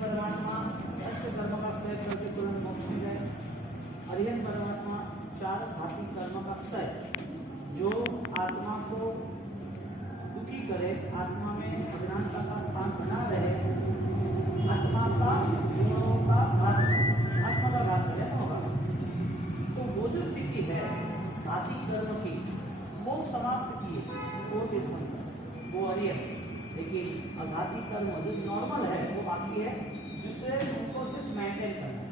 परमात्मा अष्ट कर्म का क्षय करके तुरंत मोक्ष मिल जाए। अरिहंत परमात्मा चार घाती कर्म का क्षय, जो आत्मा को दुखी करे, आत्मा में अज्ञानता का स्थान बना रहे, आत्मा का गुणों का घात, आत्मा का घात करे होगा। तो वो जो स्थिति है घाती कर्म की, वो समाप्त की है, वो तीर्थंकर, वो अरिहंत। लेकिन अघाती कर्म जो नॉर्मल है वो बाकी है, जिससे उनको सिर्फ मेंटेन करना है,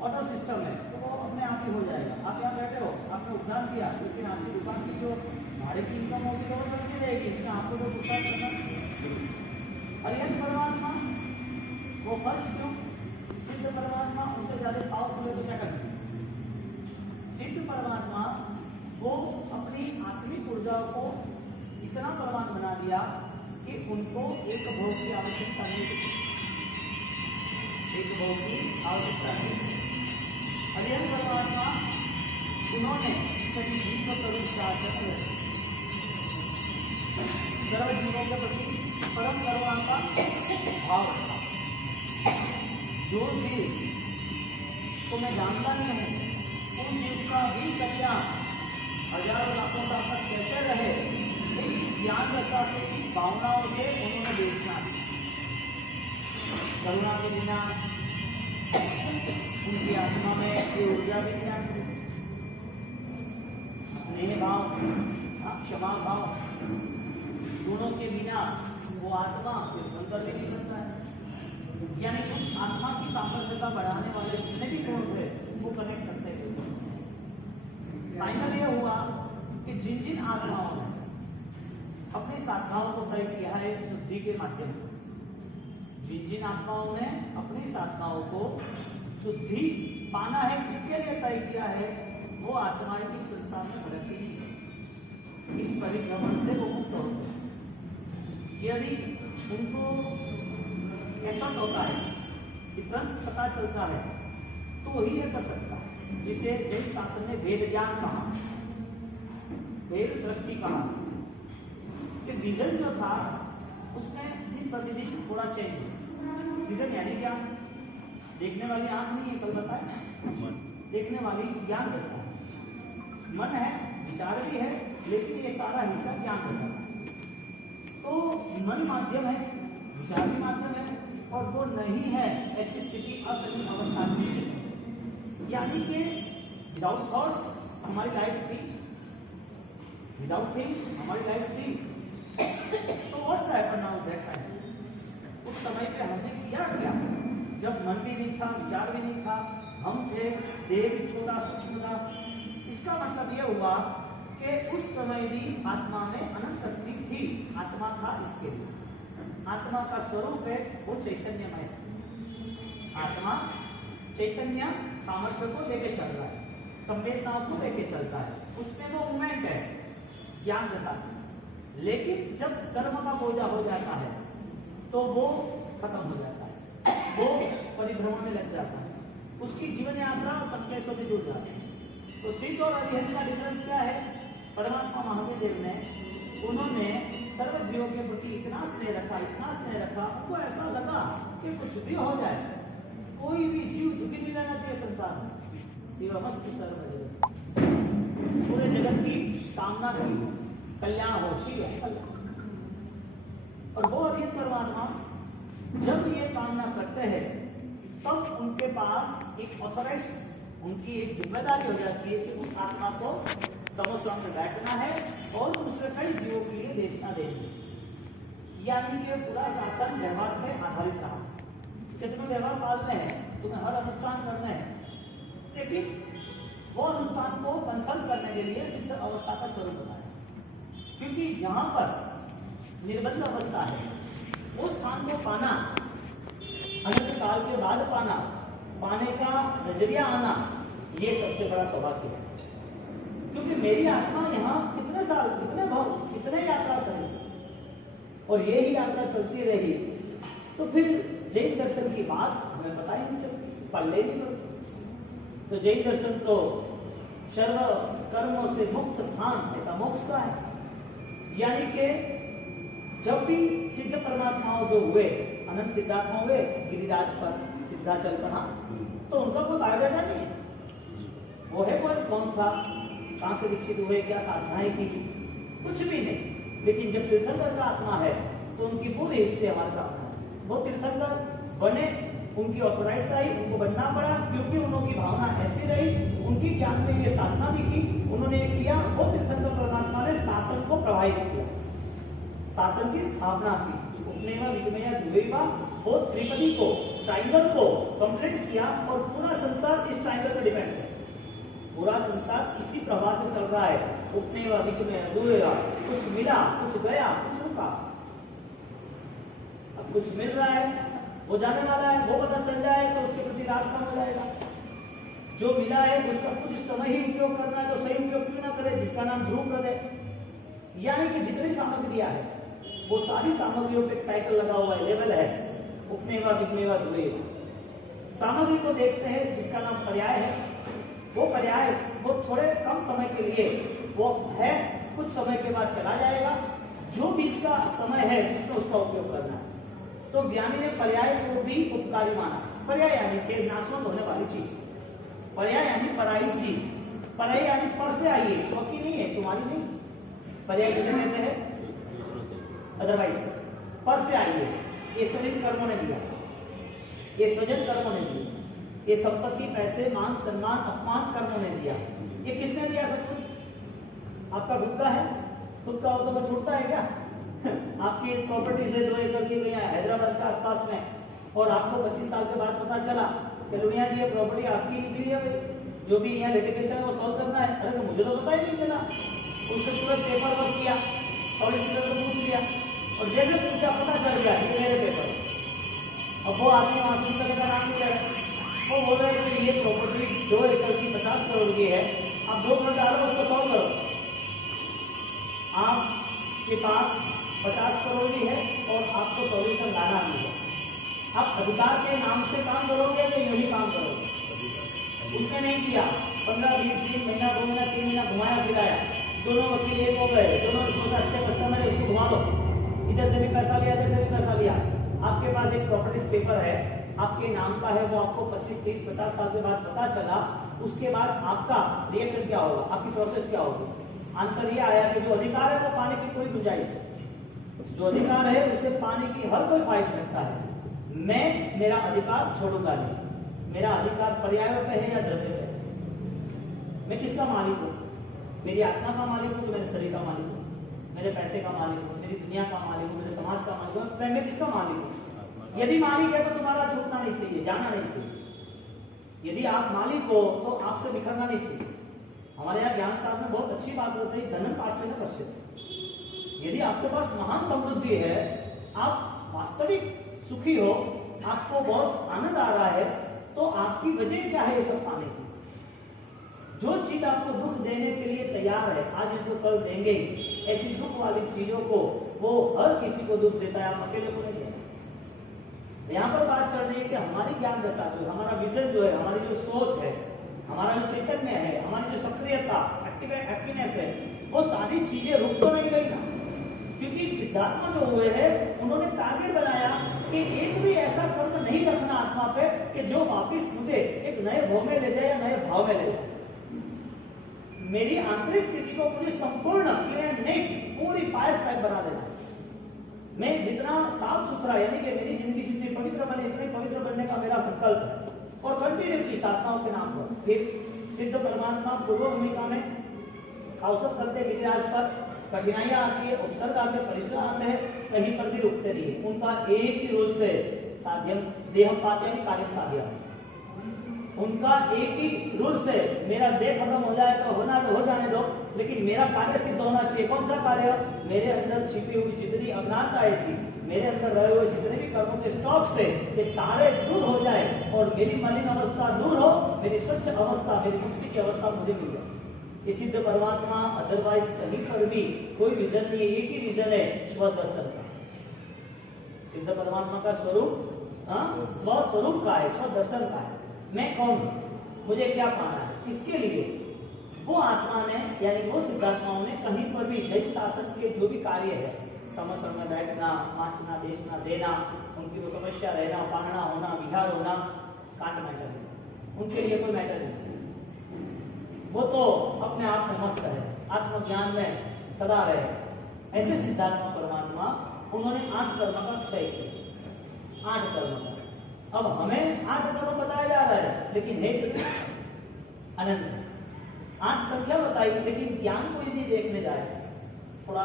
ऑटो सिस्टम है, तो वो अपने आप ही हो जाएगा। आप यहाँ बैठे हो, आपने उद्धार किया, लेकिन आपकी दुकान की जो भाड़े की इनकम होगी वो चलती रहेगी, इसमें आपको जो भुगतान करना। अरिहंत परमात्मा वो फर्स्ट क्यों, सिद्ध परमात्मा उनसे ज्यादा पावरफुल है तो सेकंड। सिद्ध परमात्मा वो अपनी आत्मिक ऊर्जा को इतना परवान बना दिया कि उनको एक भोग की आवश्यकता नहीं थी, एक भोग की आवश्यकता नहीं। अरिहंत परमात्मा उन्होंने सभी जीव को सर्व जीवों के प्रति परम करुणा का भाव रखा। जो जीव को मैं जानता नहीं हूँ, उन जीव का भी कल्याण हजारों लाखों साल तक कैसे रहे, इस ज्ञान दशा से, इस भावनाओं से उन्होंने देखना। करुणा के बिना उनकी आत्मा में ये ऊर्जा भी नहीं आती, स्नेह भाव, क्षमा भाव, दोनों के बिना वो आत्मा अंतर भी नहीं बनता है। यानी उस आत्मा की सामर्थ्यता बढ़ाने वाले जितने भी गुण थे उनको कनेक्ट करते हुए फाइनल ये हुआ कि जिन जिन आत्माओं ने अपनी साधनाओं को तय किया है शुद्धि के माध्यम से, जिन जिन आत्माओं ने अपनी साधनाओं को शुद्धि पाना है इसके लिए तय किया है, वो आत्माएं इस संसार में भटकती, इस परिभ्रमण से वो मुक्त होते हैं। यदि उनको ऐसा होता है, डिफरेंस पता चलता है, तो वही ये कर सकता है जिसे जैन शास्त्र ने वेद ज्ञान कहा, वेद दृष्टि कहा। कि विजन जो था उसमें दिन प्रतिदिन थोड़ा चेंज हुआ। विजन यानी क्या, देखने वाली आंख नहीं है, कल बताए, देखने वाली ज्ञान दशा, मन है, विचार भी है, लेकिन ये सारा हिस्सा ज्ञान दशा है। तो मन माध्यम है, विचार भी माध्यम है, और वो नहीं है ऐसी स्थिति असली अवस्था में। यानी कि विदाउट थॉट्स हमारी लाइफ थी, विदाउट थिंग हमारी लाइफ थी। तो what's happened now that time, उस समय पे हमने किया क्या, जब मन भी नहीं था, विचार भी नहीं था, हम थे, देह भी छोटा सूक्ष्म था। इसका मतलब यह हुआ कि उस समय भी आत्मा में अनंत शक्ति थी, आत्मा था इसके लिए। आत्मा का स्वरूप है वो चैतन्यमय, आत्मा चैतन्य सामर्थ्य को लेके चल रहा है, संवेदनाओं को लेके चलता है, उसमें वो मूवमेंट है ज्ञान दशा। लेकिन जब कर्म का बोझा हो जाता है तो वो खत्म हो जाता है, वो परिभ्रमण में लग जाता है, उसकी जीवन यात्रा संकलेशों से जुड़ जाती है। तो सिद्ध और अरिहंत का डिफरेंस क्या है, परमात्मा महावीर ने उन्होंने सर्व जीवों के प्रति इतना स्नेह रखा, इतना स्नेह रखा, उनको ऐसा लगा कि कुछ भी हो जाए, कोई भी जीव दुखी नहीं रहना चाहिए संसार में, पूरे जगत की कामना की कल्याण हो, शिव है कल्याण। और वो अरिहंत परमात्मा जब ये कामना करते हैं तब उनके पास एक ऑथोराइज, उनकी एक जिम्मेदारी हो जाती है कि उस आत्मा को समोसा में बैठना है और दूसरे कई जीवों के लिए देशना देंगे। यानी कि पूरा शासन व्यवहार पे आधारित रहा कि तुम्हें व्यवहार पालने हैं, तुम्हें हर अनुष्ठान करना है, लेकिन वो अनुष्ठान को कंसल्ट करने के लिए सिद्ध अवस्था का स्वरूप बनाया। क्योंकि जहां पर निर्बंध अवस्था है उस स्थान को पाना, अनंत काल के बाद पाना, पाने का नजरिया आना, ये सबसे बड़ा सौभाग्य है। क्योंकि मेरी आत्मा यहाँ कितने साल, कितने भाव, कितने यात्रा करी, और ये ही यात्रा चलती रही, तो फिर जैन दर्शन की बात हमें पता ही नहीं चलती, पल्ले नहीं पड़ती। तो जैन दर्शन तो सर्व कर्मों से मुक्त स्थान, ऐसा मोक्ष का है। यानी कि जब भी सिद्ध परमात्माओं जो हुए अनंत सिद्धात्मा हुए गिरिराज पर सिद्धाचल कहा, तो उनका कोई बायोडाटा नहीं है। वो है कौन था, कहाँ से विकसित हुए, क्या साधनाएं की, कुछ भी नहीं। लेकिन जब तीर्थंकर का आत्मा है तो उनकी पूरी हिस्ट्री हमारे सामने है। वो तीर्थंकर बने, उनकी ऑथोराइट्स आई, उनको बनना पड़ा क्योंकि उनकी भावना ऐसी रही, उनकी ज्ञान में ये साधना भी की, उन्होंने ये किया। वो तीर्थंकर परमात्मा ने शासन को प्रभावित किया, शासन की स्थापना की, उपनेवा विगमया द्विवेवा, वो त्रिपदी को, ट्राइंगल को कंप्लीट किया और पूरा संसार इस ट्राइंगल पर डिपेंड है। पूरा संसार इसी प्रवाह से चल रहा है, उपनेवा विगमया द्विवेवा। कुछ मिला, कुछ गया, कुछ रुका। अब कुछ मिल रहा है, वो जाने वाला है, वो पता चल जाए तो उसके प्रति राग कम हो जाएगा। जो मिला है उसका कुछ समय ही उपयोग करना है तो सही उपयोग क्यों ना करे, जिसका नाम ध्रुव प्रद है। यानी कि जितनी सामग्रियां है वो सारी सामग्रियों पे टाइटल लगा हुआ है, लेवल है, उपनेवा विगमेवा द्विवेवा। सामग्री को देखते हैं जिसका नाम पर्याय है, वो पर्याय वो थोड़े कम समय के लिए वो है, कुछ समय के बाद चला जाएगा। जो बीच का समय है उसमें उसका उपयोग करना है। तो ज्ञानी ने पर्याय को भी उपकारी माना। पर्याय यानी कि नाशवंत होने वाली चीज, पर्याय यानी पराई चीज, पर्याय यानी पर से आई है, स्व की नहीं है, तुम्हारी नहीं। पर्याय किसे कहते हैं, अदरवाइज पर से आई है। ये शरीर कर्मों ने दिया, ये स्वजन कर्मों ने दिया, ये संपत्ति, पैसे, मान, सम्मान, अपमान कर्मों ने दिया। ये किसने दिया सब कुछ? आपका खुद का है, खुद का हो तो छूटता है क्या? आपकी प्रॉपर्टी से 2 एकड़ की गई है हैदराबाद के आसपास में और आपको 25 साल के बाद पता चला कि लुनिया जी ये प्रॉपर्टी आपकी निकली है भाई, जो भी यहाँ लिटिगेशन है वो सॉल्व करना है। अरे मुझे तो पता ही नहीं चला। उससे तुरंत पेपर वर्क किया, सॉलिसिटर से पूछ लिया और जैसे पूछा पता चल गया ये मेरे पेपर। अब वो आदमी वहां से का नाम नहीं है, वो बोल रहे हैं कि ये प्रॉपर्टी 2 एकड़ की 50 करोड़ की है, आप 2 करोड़ डालो उसको सॉल्व करो। आपके पास 50 करोड़ की है और आपको सॉल्यूशन लाना भी है। आप अधिकार के नाम से काम करोगे तो यही काम करोगे। उसने नहीं किया, 15-20 दिन, महीना, 2 महीना, 3 महीना घुमाया फिराया, दोनों वकील एक हो गए, दोनों ने सोचा अच्छे कस्टमर है उसको घुमा दो, इधर से भी पैसा लिया, इधर से भी पैसा लिया। आपके पास एक प्रॉपर्टी पेपर है, आपके नाम का है, वो आपको 25, 30, 50 साल के बाद पता चला, उसके बाद आपका रिएक्शन क्या होगा, आपकी प्रोसेस क्या होगी? आंसर ये आया कि जो अधिकार है वो पाने की कोई गुंजाइश है, जो अधिकार है उसे पाने की हर कोई ख्वाहिश रखता है। मैं मेरा अधिकार छोड़ूंगा नहीं। मेरा अधिकार पर्यायों पे है या द्रव्य पे है? मैं किसका मालिक हूँ? मेरी आत्मा का मालिक हूँ, मेरे शरीर का मालिक हूँ, मेरे पैसे का मालिक हूँ, मेरी दुनिया का मालिक हूँ, मेरे समाज का मालिक हूँ, मैं किसका मालिक हूँ? यदि मालिक है तो तुम्हारा छूटना नहीं चाहिए, जाना नहीं चाहिए। यदि आप मालिक हो तो आपसे बिखरना नहीं चाहिए। हमारे यहाँ ज्ञान साहब में बहुत अच्छी बात होती है, धनम पार्श्व न पश्चिम। यदि आपके पास महान समृद्धि है, आप वास्तविक सुखी हो, आपको बहुत आनंद आ रहा है, तो आपकी वजह क्या है ये सब पाने की? जो चीज आपको दुख देने के लिए तैयार है, आज इसको कल देंगे, ऐसी दुख वाली चीजों को वो हर किसी को दुख देता है, आप अकेले को नहीं देते। यहाँ पर बात चल रही है कि हमारी ज्ञान दशा जो है, हमारा विजन जो है, हमारी जो सोच है, हमारा जो चैतन्य है, हमारी जो सक्रियता, एक्टिवनेस है, वो सारी चीजें रुक तो नहीं गई ना। क्योंकि सिद्धात्मा जो हुए हैं उन्होंने टारगेट बनाया कि एक भी ऐसा कर्म नहीं रखना आत्मा पे कि जो वापिस मुझे एक नए भाव में ले जाए या नए भाव में ले जाए। मेरी आंतरिक स्थिति को मुझे संपूर्ण क्लियर नेट पूरी पायस टाइप बना देना। मैं जितना साफ सुथरा, यानी कि मेरी जिंदगी जितनी पवित्र बने, इतने पवित्र बनने का मेरा संकल्प है। और कंटिन्यू की साधनाओं के नाम पर फिर सिद्ध परमात्मा पूर्व भूमिका में अवसर करते गिरिराज पर, कठिनाइयां आती है, उपसर्ग आते, परिश्रम आते हैं, कहीं पर भी रुकते नहीं। उनका एक ही रूल से साध्यम देहम पाते कार्य साध्य, उनका एक ही रूल से मेरा देह खत्म हो जाए तो होना तो हो जाने दो, लेकिन मेरा कार्य सिद्ध होना चाहिए। कौन सा कार्य? मेरे अंदर छिपी हुई जितनी अज्ञानताएं थी, मेरे अंदर रहे हुए जितने भी कर्मों के स्टॉक से ये सारे दूर हो जाए और मेरी मलिन अवस्था दूर हो, मेरी स्वच्छ अवस्था, मेरी मुक्ति की अवस्था मुझे मिल जाए। ये सिद्ध परमात्मा अदरवाइज कहीं पर भी कोई विजन नहीं है, एक ही विजन है, स्वदर्शन का। सिद्ध परमात्मा का स्वरूप स्वस्वरूप का है, स्वदर्शन का है। मैं कौन हूं, मुझे क्या पाना है, इसके लिए वो आत्मा ने, यानी वो सिद्धात्माओं ने कहीं पर भी जय शासन के जो भी कार्य है समसर में बैठना, माचना, बेचना, देना, उनकी वो तपस्या, रहना, पालना, होना, विहार होना, कांट मैटर नहीं, उनके लिए कोई मैटर नहीं। वो तो अपने आप में मस्त है, आत्मज्ञान में सदा रहे। ऐसे सिद्धार्थ परमात्मा उन्होंने 8 कर्म का क्षय किया, 8 कर्म का। अब हमें 8 कर्म बताया जा रहा है, लेकिन है अनंत 8 संख्या बताई, लेकिन ज्ञान को यदि देखने जाए, थोड़ा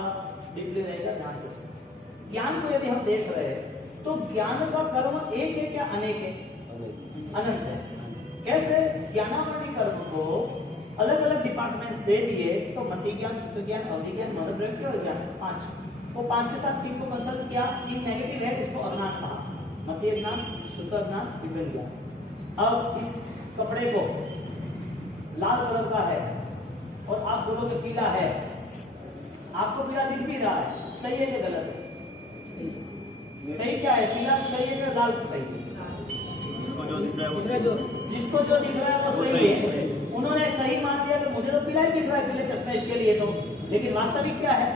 डीपली रहेगा, ध्यान से सुनो। ज्ञान को यदि हम देख रहे हैं तो ज्ञान का कर्म एक है क्या अनेक है? अनंत है। कैसे? ज्ञानावली कर्म को अलग अलग डिपार्टमेंट्स दे दिए तो मति ज्ञान, सूत्र ज्ञान, अवधि ज्ञान, मनोद्रव्य और ज्ञान 5। वो 5 के साथ 3 को कंसल्ट किया, 3 नेगेटिव है, इसको अज्ञान कहा, मति ज्ञान, सूत्र ज्ञान, विज्ञान ज्ञान। अब इस कपड़े को लाल कलर का है और आप बोलोगे पीला है, आपको पीला दिख भी रहा है, सही है या गलत है? सही क्या है? पीला सही है या लाल सही है? जिसको जो दिख रहा है वो सही है। उन्होंने सही मान लिया कि मुझे तो पीला ही दिख रहा है पीले चश्मे के लिए, तो लेकिन वास्तविक क्या है?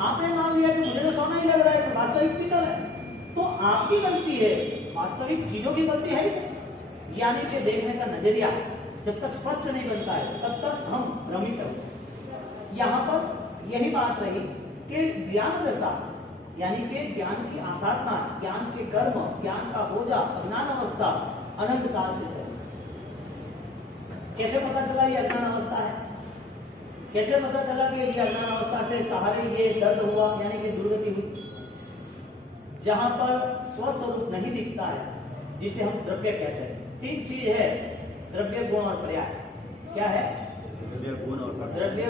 आपने मान लिया कि मुझे तो सोना ही लग रहा है, वास्तविक पीतल है। तो आपकी गलती है, वास्तविक चीजों की गलती है। यानी कि देखने का नजरिया जब तक स्पष्ट नहीं बनता है तब तक हम भ्रमित हैं। यहाँ पर यही बात रही कि ज्ञान दशा यानी कि ज्ञान की आसाधना, ज्ञान के कर्म, ज्ञान का बोझा, अज्ञान अवस्था अनंत काल से चले। कैसे पता चला ये अज्ञान अवस्था है? कैसे पता चला कि ये अज्ञान अवस्था से सहारे ये दर्द हुआ यानी कि दुर्गति हुई? जहां पर स्वस्वरूप नहीं दिखता है, जिसे हम द्रव्य कहते हैं। 3 चीज है, द्रव्य, गुण और पर्याय। क्या है? द्रव्य,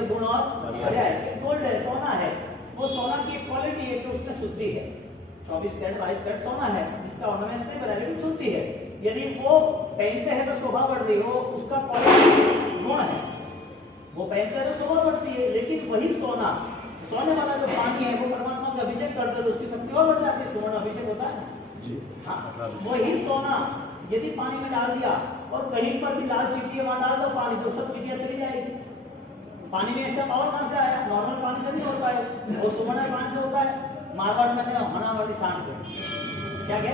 गुण और पर्याय। गोल्ड है, सोना है, वो सोना की क्वालिटी है कि उसमें शुद्धि है। 24 कैरेट 22 कैरेट सोना है जिसका ऑर्नामेंट्स नहीं बना, लेकिन शुद्धि है। यदि वो पहनते हैं तो शोभा बढ़ रही हो, उसका क्वालिटी गुण है, वो पहनते हैं तो शोभा बढ़ती है। लेकिन वही सोना, सोने वाला जो पानी है वो परमात्मा का अभिषेक करते तो उसकी शक्ति और बढ़ जाती है। सुवर्ण अभिषेक होता है जी। हाँ, वही सोना यदि पानी में डाल दिया और कहीं पर भी लाल चींटी वहां डाल दो पानी, तो सब चीटियां चली जाएगी। पानी में ऐसा पावर कहां से आया? नॉर्मल पानी से नहीं होता है, वो सुवर्ण पानी से होता है। मारवाड़ में होना वाली सांड क्या क्या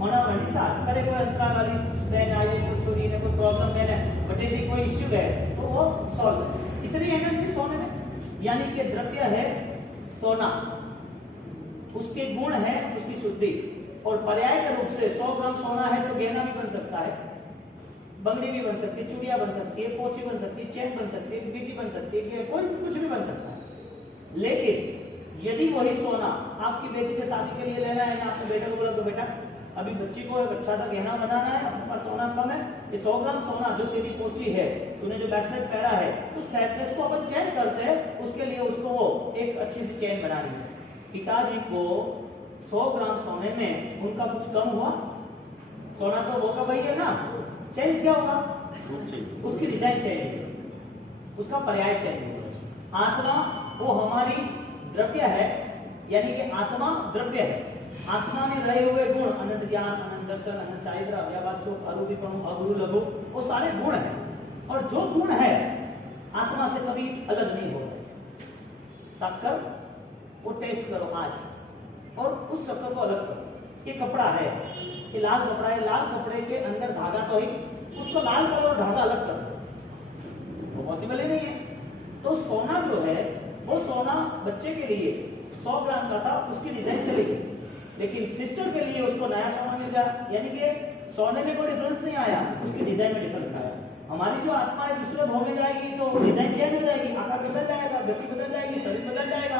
होना वाली सांड करे, कोई अंतरा वाली बहन आई, कोई छोरी ने कोई प्रॉब्लम है, बटे थी कोई इश्यू है तो वो सॉल्व है। इतनी एनर्जी सोने में, यानी कि द्रव्य है सोना, उसके गुण है उसकी शुद्धि। और पर्याय के रूप से 100 ग्राम सोना है तो गहना भी बन सकता है, बंगड़ी भी बन सकती है, चूड़िया बन सकती है, पोची बन सकती है, चेन बन सकती है, बीटी बन सकती है, कोई कुछ भी बन सकता है। लेकिन यदि वही सोना आपकी बेटी के शादी के लिए लेना है, या आपने बेटे को बोला तो बेटा अभी बच्ची को एक अच्छा सा गहना बनाना है, अपने पास सोना कम है, ये 100 ग्राम सोना जो तेरी पोची है, तूने जो ब्रेसलेट पहना है, उस नेकलेस को अपन चेंज करते हैं, उसके लिए उसको वो एक अच्छी सी चेन बनानी है। पिताजी को 100 ग्राम सोने में उनका कुछ कम हुआ? सोना तो वो का वही है ना, चेंज क्या होगा? उसकी डिजाइन चेंज, उसका पर्याय चेंज। आत्मा वो हमारी द्रव्य है, यानी कि आत्मा द्रव्य है। आत्मा में रहे हुए गुण, अनंत ज्ञान, अनंत दर्शन, अनंत चारित्र, अव्याभास सुख, अरूपिपम, अगुरु लघु, वो सारे गुण हैं। और जो गुण है आत्मा से कभी अलग नहीं हो रहे। शक्कर वो टेस्ट करो आज और उस शक्कर को अलग करो। ये कपड़ा है, ये लाल कपड़ा है, लाल कपड़े के अंदर धागा तो ही, उसको लाल करो और धागा अलग कर दो, वो पॉसिबल ही नहीं है। तो सोना जो है वो सोना बच्चे के लिए 100 ग्राम का था, उसकी डिजाइन चली गई, लेकिन सिस्टर के लिए उसको नया सोना मिल गया, यानी कि सोने में कोई डिफरेंस नहीं आया, उसकी डिजाइन में डिफरेंस आया। हमारी जो आत्मा है दूसरे भाव में जाएगी तो डिजाइन चेंज हो जाएगी, आकार बदल जाएगा, गति बदल जाएगी, शरीर बदल जाएगा।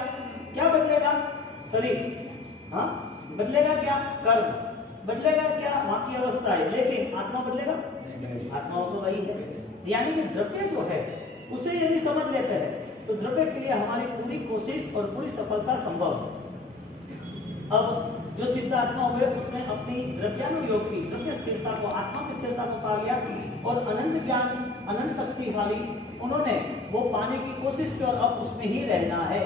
क्या बदलेगा? शरीर। हाँ, बदलेगा क्या? कर्म बदलेगा क्या? बाकी अवस्था है, लेकिन आत्मा बदलेगा? आत्मा तो वही है। यानी कि द्रव्य जो है उसे यदि समझ लेते हैं तो द्रव्य के लिए हमारी पूरी कोशिश और पूरी सफलता संभव है। अब जो सिद्ध आत्मा हुए उसने अपनी द्रव्यानुयोग की द्रव्य स्थिरता को, आत्मा की स्थिरता को पा लिया और अनंत ज्ञान, अनंत शक्ति वाली उन्होंने वो पाने की कोशिश की और अब उसमें ही रहना है।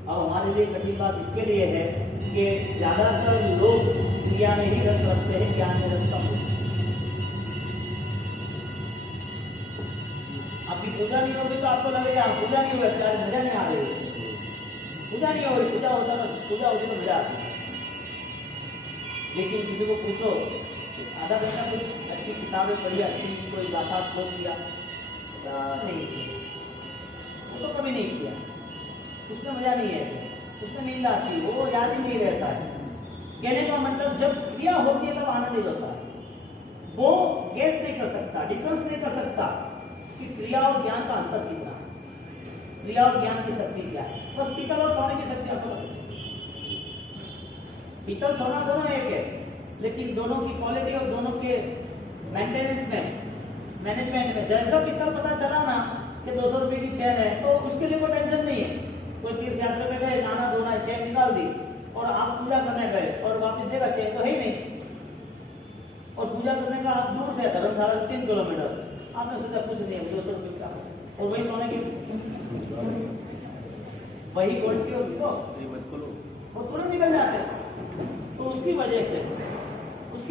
अब हमारे लिए कठिन बात इसके लिए है कि ज्यादातर लोग क्रिया में ही रस रखते हैं, ज्ञान में रस कम होता है। आपकी पूजा नहीं होगी तो आपको लगेगा पूजा नहीं हुआ, मजा नहीं आ रही। पूजा नहीं हो रही, पूजा होती तो मजा आती है। लेकिन किसी को पूछो आधा घंटा कुछ अच्छी किताबें पढ़ी, अच्छी कोई गाथा श्लोक किया, नहीं किया, वो तो कभी नहीं किया, उसमें मजा नहीं है, उसमें नींद आती है, वो याद ही नहीं रहता है। कहने का मतलब जब क्रिया होती है तब आनंद ही होता है। वो गेस नहीं कर सकता, डिफरेंस नहीं कर सकता कि क्रिया और ज्ञान का अंतर कितना है, क्रिया और ज्ञान की शक्ति क्या है। बस पीतल और सोने की शक्ति आप समझ, पीतल सोना दोनों एक है, लेकिन दोनों की क्वालिटी और दोनों के मेंटेनेंस में, मैनेजमेंट में, जैसा पीतल पता चला ना कि 200 रुपए की चैन है तो उसके लिए कोई टेंशन नहीं है। कोई तीर्थ यात्रा में गए, नहाना धोना है, चैन निकाल दी और आप पूजा करने गए और वापस देगा, चैन तो है ही नहीं, और पूजा करने का आप दूर थे धर्मशाला से 3 किलोमीटर, आपने सोचा कुछ नहीं है 200 रुपये का, और वही सोने की वही क्वालिटी होगी तो वो तुरंत निकल जाते हैं। तो उसकी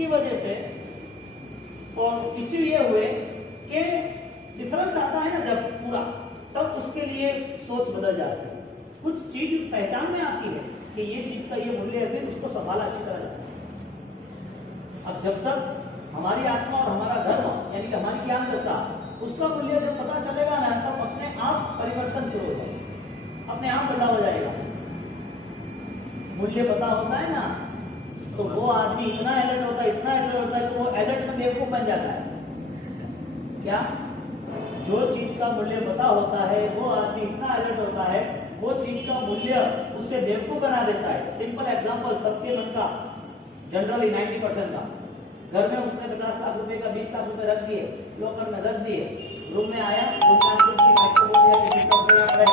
वजह से और इसीलिए हुए कि डिफरेंस आता है ना जब पूरा, तब उसके लिए सोच बदल जाती है। कुछ चीज पहचान में आती है कि ये चीज का ये मूल्य है, उसको संभाला अच्छी तरह जाता है। अब जब तक हमारी आत्मा और हमारा धर्म यानी कि हमारी ज्ञान दशा, उसका मूल्य जब पता चलेगा ना, तब अपने आप परिवर्तन शुरू हो जाएगा, अपने आप बदलाव हो जाएगा। मूल्य पता होता है ना तो वो आदमी इतना अलर्ट होता है, इतना अलर्ट होता है कि वो अलर्ट में बेवकूफ बन जाता है। क्या? जो चीज का मूल्य पता होता है वो आदमी इतना अलर्ट होता है, वो चीज का मूल्य उससे बेवकूफ बना देता है। सिंपल एग्जांपल, सबके मन का जनरली 90% का, घर में उसने 50 लाख रुपए का 20 लाख रुपए रख दिए, लॉकर में रख दिए, रूम में आया, रूम में आके उसकी वाइफ को बोल दिया कि इसका रुपया है,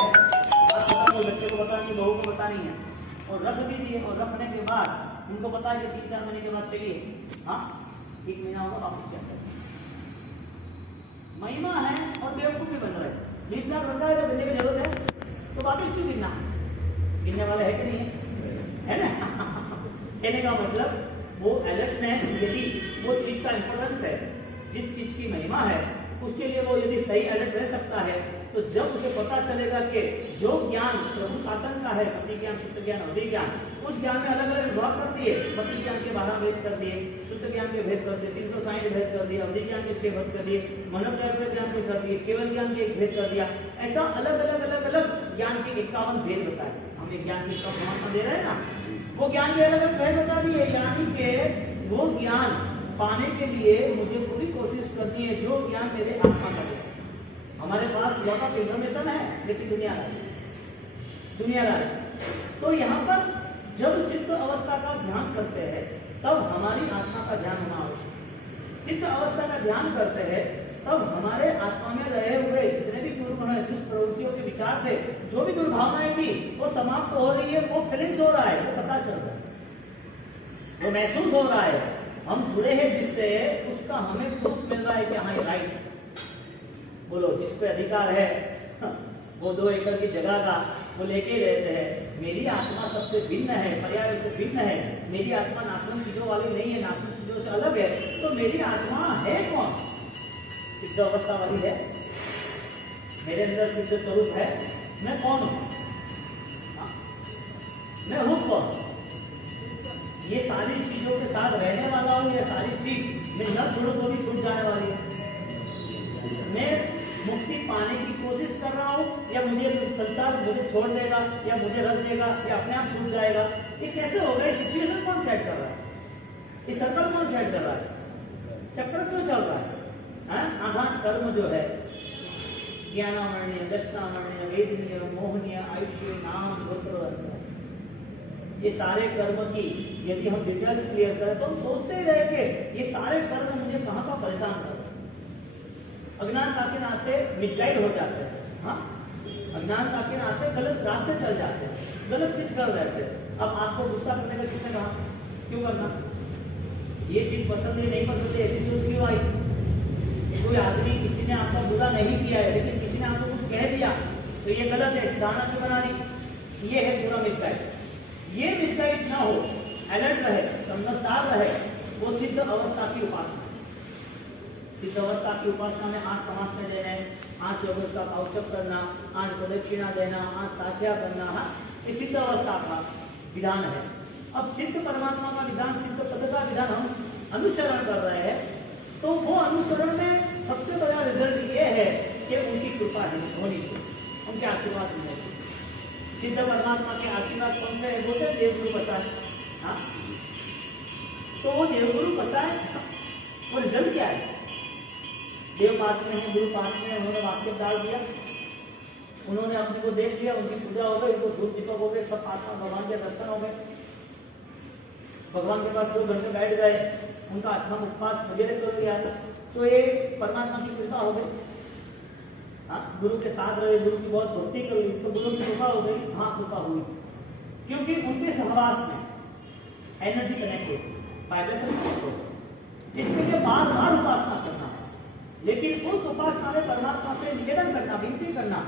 बच्चे को पता नहीं, बहू को पता नहीं है, और रख भी दिए। और रखने के बाद उनको पता है कि 3-4 महीने के बाद चाहिए, हाँ 1 महीना होगा वापस क्या करें। महिमा है और बेवकूफ भी बन रहे हैं। 20 लाख बन रहा है तो देने की जरूरत है तो वापस क्यों गिनना, गिनने वाले है कि नहीं है ना। कहने का मतलब वो अलर्टनेस, यदि वो चीज का इंपॉर्टेंस है, जिस चीज की महिमा है, उसके लिए वो यदि सही अलर्ट रह सकता है, तो जब उसे पता चलेगा कि जो ज्ञान प्रभु शासन का है, पति ज्ञान, शुद्ध ज्ञान, अवधि ज्ञान, उस ज्ञान में अलग अलग विभाग कर दिए। पति ज्ञान के 12 भेद कर दिए, शुद्ध ज्ञान के भेद कर दिए, 360 भेद कर दिए, अवधि ज्ञान के 6 भेद कर दिए, मनोज्ञान ज्ञान के कर दिए, केवल ज्ञान के 1 भेद कर दिया। ऐसा अलग अलग ज्ञान के 51 भेद बताए। हमें ज्ञान की सब महत्व दे रहे हैं ना, वो ज्ञान के अलग अलग भेद बता दिए। यानी कि वो ज्ञान पाने के लिए मुझे पूरी कोशिश करनी है जो ज्ञान मेरे आत्मा का है। हमारे पास लॉट ऑफ इंफॉर्मेशन है लेकिन दुनिया है। तो यहाँ पर जब सिद्ध अवस्था का ध्यान करते हैं तब हमारी आत्मा का ध्यान होना आवश्यक। सिद्ध अवस्था का ध्यान करते हैं तब हमारे आत्मा में रहे हुए जितने भी दुष्प्रवृत्तियों के विचार थे, जो भी दुर्भावनाएं थी, वो समाप्त हो रही है, वो फीलिंग्स हो रहा है, वो पता चल रहा है, वो महसूस हो रहा है। हम जुड़े हैं जिससे, उसका हमें प्रूफ मिल रहा है कि हाँ राइट। बोलो, जिस पे अधिकार है वो 2 एकड़ की जगह का वो लेके ही रहते हैं। मेरी आत्मा सबसे भिन्न है, पर्याय से भिन्न है। मेरी आत्मा नाशवान चीजों वाली नहीं है, नाशवान चीजों से अलग है। तो मेरी आत्मा है कौन? सिद्ध अवस्था वाली है। मेरे अंदर सिद्ध स्वरूप है। मैं कौन हूं? मैं हूं कौन? ये सारी चीजों के साथ रहने वाला हूं। ये सारी चीज मैं न छोड़ू तो भी छूट जाने वाली है। मैं मुक्ति पाने की कोशिश कर रहा हूँ या मुझे संसार मुझे छोड़ देगा या मुझे रख देगा या अपने आप छूट जाएगा। ये कैसे होगा? ये सिचुएशन कौन सेट कर रहा है? ये सर्कल कौन सेट कर रहा है? चक्कर क्यों चल रहा है? आधार कर्म जो है, ज्ञानामरणीय, दशनामरणीय, वेदनीय, मोहनीय, आयुष्य, नाम, गोत्र, ये सारे कर्म की यदि हम डिटेल्स क्लियर करें तो हम सोचते ही रहे कि ये सारे कर्म मुझे कहाँ का परेशान कर रहे हैं। अज्ञानता के नाते मिसगाइड हो जाते हैं। हाँ, अज्ञानता के नाते गलत रास्ते चल जाते हैं, गलत चीज कर रहे थे। अब आपको गुस्सा करने का किसने कहा? क्यों करना? ये चीज पसंद ही नहीं पसंद है, ऐसी सोच क्यों आई? कोई आदमी, किसी ने आपका बुरा नहीं किया है लेकिन किसी ने आपको कुछ कह दिया तो ये गलत है, धारणा क्यों बना दी? ये है पूरा मिसगाइड। ये मिसगाइड ना हो, अलर्ट रहे, समझदार रहे, वो सिद्ध अवस्था की उपासना। सिद्ध अवस्था की उपासना में 8 तमाशे देने, 8 योगों का औषध करना, 8 प्रदक्षिणा देना, 8 साध्या करना, ये सिद्ध अवस्था का विधान है। अब सिद्ध परमात्मा का विधान, सिद्ध पद का विधान हम अनुसरण कर रहे हैं, तो वो अनुसरण में सबसे बड़ा रिजल्ट ये है कि उनकी कृपा होनी चाहिए, उनके आशीर्वाद मिलने चाहिए। सिद्ध परमात्मा के आशीर्वाद कौन से है? बोलते हैं देवगुरु प्रसाद। हाँ, तो वो देवगुरु प्रसाद, वो रिजल्ट क्या है? देव पास में है, गुरु पास में है, उन्होंने वाक्य डाल दिया, उन्होंने अपने को देख लिया, उनकी पूजा हो गई, उनको धूप दीपक हो गए, सब पास में भगवान के दर्शन हो गए, भगवान के पास 2 घंटे बैठ गए, उनका आत्मा उपवास वगैरह कर लिया, तो ये परमात्मा की कृपा हो गई। हाँ, गुरु के साथ रहे, गुरु की बहुत भक्ति कर ली, तो गुरु की कृपा हो गई। हाँ, कृपा हुई, क्योंकि उनके सहवास में एनर्जी कनेक्ट होती है, वाइब्रेशन कनेक्ट होती है। इसके लिए बार बार उपासना करना है, लेकिन उस उपासना में परमात्मा से निवेदन करना, विनती करना,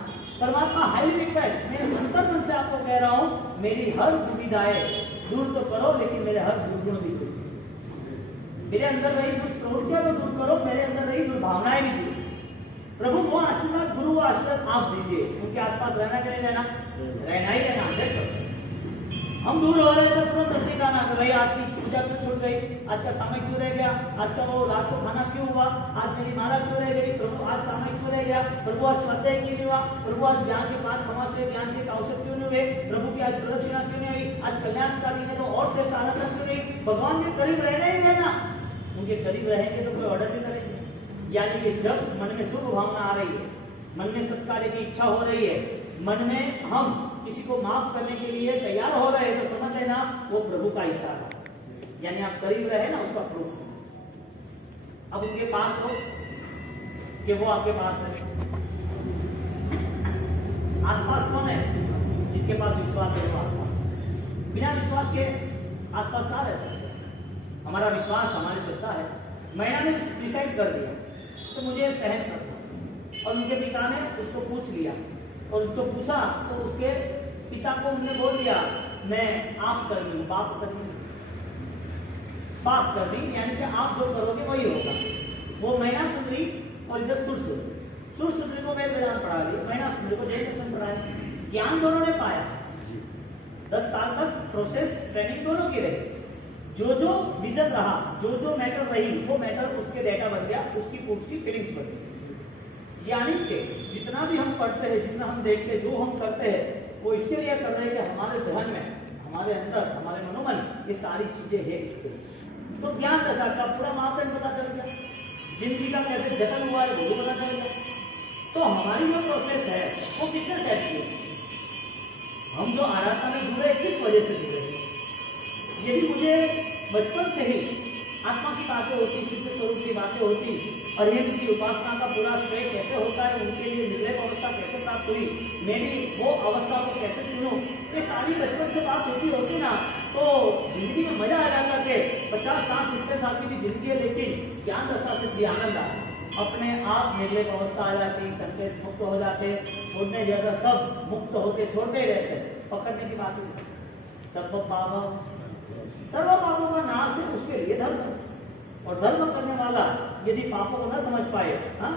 परमात्मा हाईली रिक्वेस्ट, मैं अंतर मन से आपको कह रहा हूँ, मेरी हर दुविधाएं दूर तो करो, लेकिन मेरे हर दुर्गुण भी दूर, मेरे अंदर रही दुष्प्रवृत्तियां भी दूर करो, मेरे अंदर रही दुर्भावनाएं भी दूर। प्रभु वो आशीर्वाद, गुरु वो आशीर्वाद आप दीजिए। उनके आसपास रहना कि नहीं रहना? रहना ही रहना, 100%। हम दूर हो रहे हैं तो तुरंत नजदीक आना कि भाई आज की पूजा क्यों छूट गई, आज का समय क्यों रह गया, आज का वो रात को खाना क्यों हुआ, आज मेरी माला क्यों रह गई, प्रभु आज समय क्यों रह गया, प्रभु आज स्वाध्याय क्यों नहीं हुआ, प्रभु आज ज्ञान के 5 खमास से ज्ञान के अवसर क्यों नहीं हुए, प्रभु की आज प्रदक्षिणा क्यों नहीं हुई, आज कल्याणकारी है तो और से आराधना क्यों नहीं। भगवान के करीब रहना ही रहना, उनके करीब रहेंगे तो कोई ऑर्डर नहीं करेंगे। यानी कि जब मन में शुभ भावना आ रही है, मन में सत्कार्य की इच्छा हो रही है, मन में हम किसी को माफ करने के लिए तैयार हो रहे हैं, तो समझ लेना वो प्रभु का इशारा है, यानी आप करीब रहे ना, उसका प्रूफ। अब उनके पास हो कि वो आपके पास है। आसपास कौन है? जिसके पास विश्वास है वो आसपास। बिना विश्वास के आसपास कहाँ रह सकते हैं? हमारा विश्वास, हमारी श्रद्धा है। मैंने डिसाइड कर दिया तो मुझे सहन करना, और उनके पिता ने उसको पूछ लिया, और उसको पूछा तो उसके पिता को उन्होंने बोल दिया, मैं आप कर्मी हूं, बाप कर्मी, बाप कर्मी, यानी कि आप जो करोगे वही होगा। वो मैना सुंदरी और इधर सुर सुंदरी को वेद वेदांत पढ़ा दिया, मैना सुंदरी को जैन दर्शन पढ़ाया, ज्ञान दोनों ने पाया। 10 साल तक प्रोसेस ट्रेनिंग दोनों की रही, जो विजन रहा, जो मैटर रही, वो मैटर उसके डेटा बन गया, उसकी फीलिंग्स बन गई। यानी कि जितना भी हम पढ़ते हैं, जितना हम देखते हैं, जो हम करते हैं, वो इसके लिए कर रहे हैं कि हमारे जहन में, हमारे अंदर, हमारे मनोमन ये सारी चीजें हैं इसके लिए। तो ज्ञान दशा का पूरा मापदंड पता चल गया, जिंदगी का कैसे जतन हुआ है वो भी पता चल गया। तो हमारी जो प्रोसेस है वो किसने सेट की? हम जो आराधना में जुड़े किस वजह से जुड़े? यदि मुझे बचपन से ही आत्मा की बातें होती, सिद्ध स्वरूप की बातें होती, और ये उनकी उपासना का पूरा श्रेय कैसे होता है, उनके लिए निर्लय अवस्था कैसे प्राप्त हुई, मेरी वो अवस्था को कैसे चुनूं, ये सारी बचपन से बात होती ना, तो जिंदगी में मजा आ जाता कि 50, 60, 70 साल की भी जिंदगी है, लेकिन ज्ञान दशा से जी आनंद आता, अपने आप निर्लय अवस्था आ जाती, संकेत मुक्त हो जाते, छोड़ने जैसा सब मुक्त होते, छोड़ते ही रहते, पकड़ने की बात नहीं। सर्व पापों का नाश है उसके लिए धर्म, और धर्म करने वाला यदि पापों को न समझ पाए,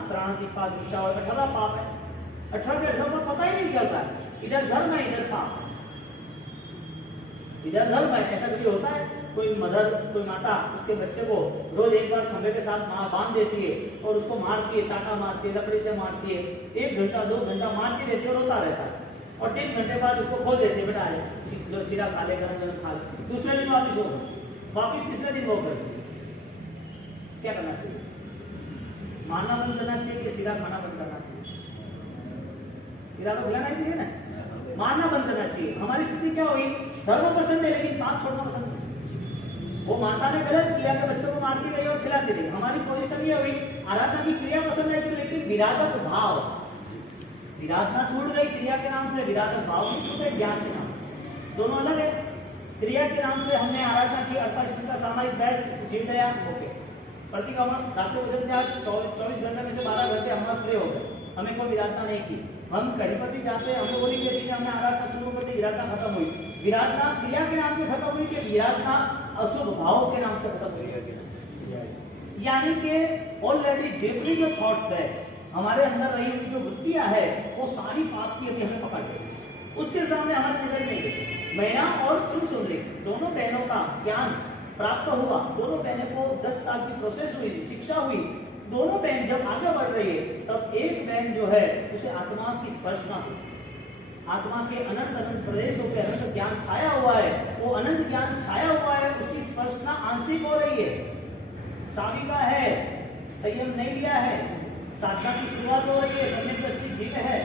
प्राण की पाप, दिशा और 18 पाप है, 18 के 18 का पता ही नहीं चलता है, इधर धर्म है इधर पाप, इधर धर्म है। ऐसा कभी होता है? कोई मदर, कोई माता उसके बच्चे को रोज एक बार खंभे के साथ बांध देती है और उसको मारती है, चाटा मारती है, लकड़ी से मारती है, 1 घंटा 2 घंटा मारती रहती है और रोता रहता है, और 3 घंटे बाद उसको खोल देते हैं, बेटा जो सीधा खा ले, गरम गरम खा ले, दूसरे दिन वापिस हो, वापिस तीसरे दिन वो करते। क्या करना चाहिए? मारना बंद करना चाहिए कि सीधा खाना बंद करना चाहिए? सीधा तो खिलाना चाहिए ना, मारना बंद करना चाहिए। हमारी स्थिति क्या हुई? धर्म पसंद है लेकिन पाप छोड़ना पसंद नहीं। वो माता ने गलत किया कि बच्चों को मारती रही और खिलाती रही। हमारी पोजीशन ये हुई, आराधना की क्रिया पसंद है लेकिन विराधक भाव, विराधना छूट गई क्रिया के नाम से, विराधक भाव नहीं छूटे ज्ञान के नाम से, दोनों अलग है। क्रिया के नाम से हमने आराधना की, 28 का सामाजिक बेस्ट जीत गया, ओके, प्रतिक्रमण रात को 24 घंटे में से 12 घंटे हमारा फ्री हो गए, हमें कोई विराधना नहीं की। हम कहीं पर भी जाते हैं, हमने बोली कि हमने आराधना शुरू कर दी, विराधना खत्म हुई। विराधना क्रिया के नाम से खत्म हुई कि विराधना अशुभ भाव के नाम से खत्म हुई? यानी कि ऑलरेडी जितनी जो थॉट्स है, हमारे अंदर रही हुई जो वृत्तियां है, वो सारी पाप की अभी हमें पकड़ गई। उसके सामने हमारी नजर नहीं गई। मैना और सुरसुंदरी दोनों बहनों का ज्ञान प्राप्त हुआ, दोनों बहनों को 10 साल की प्रोसेस हुई, शिक्षा हुई। दोनों बहन जब आगे बढ़ रही है तब एक बहन जो है उसे आत्मा की स्पर्श ना हो, आत्मा के अनंत अनंत प्रदेशों पे अनंत ज्ञान छाया हुआ है, वो अनंत ज्ञान छाया हुआ है, उसकी स्पर्शना आंशिक हो रही है। साविका है, संयम नहीं लिया है, साधना की शुरुआत हो रही है, सम्यक दृष्टि जीव है,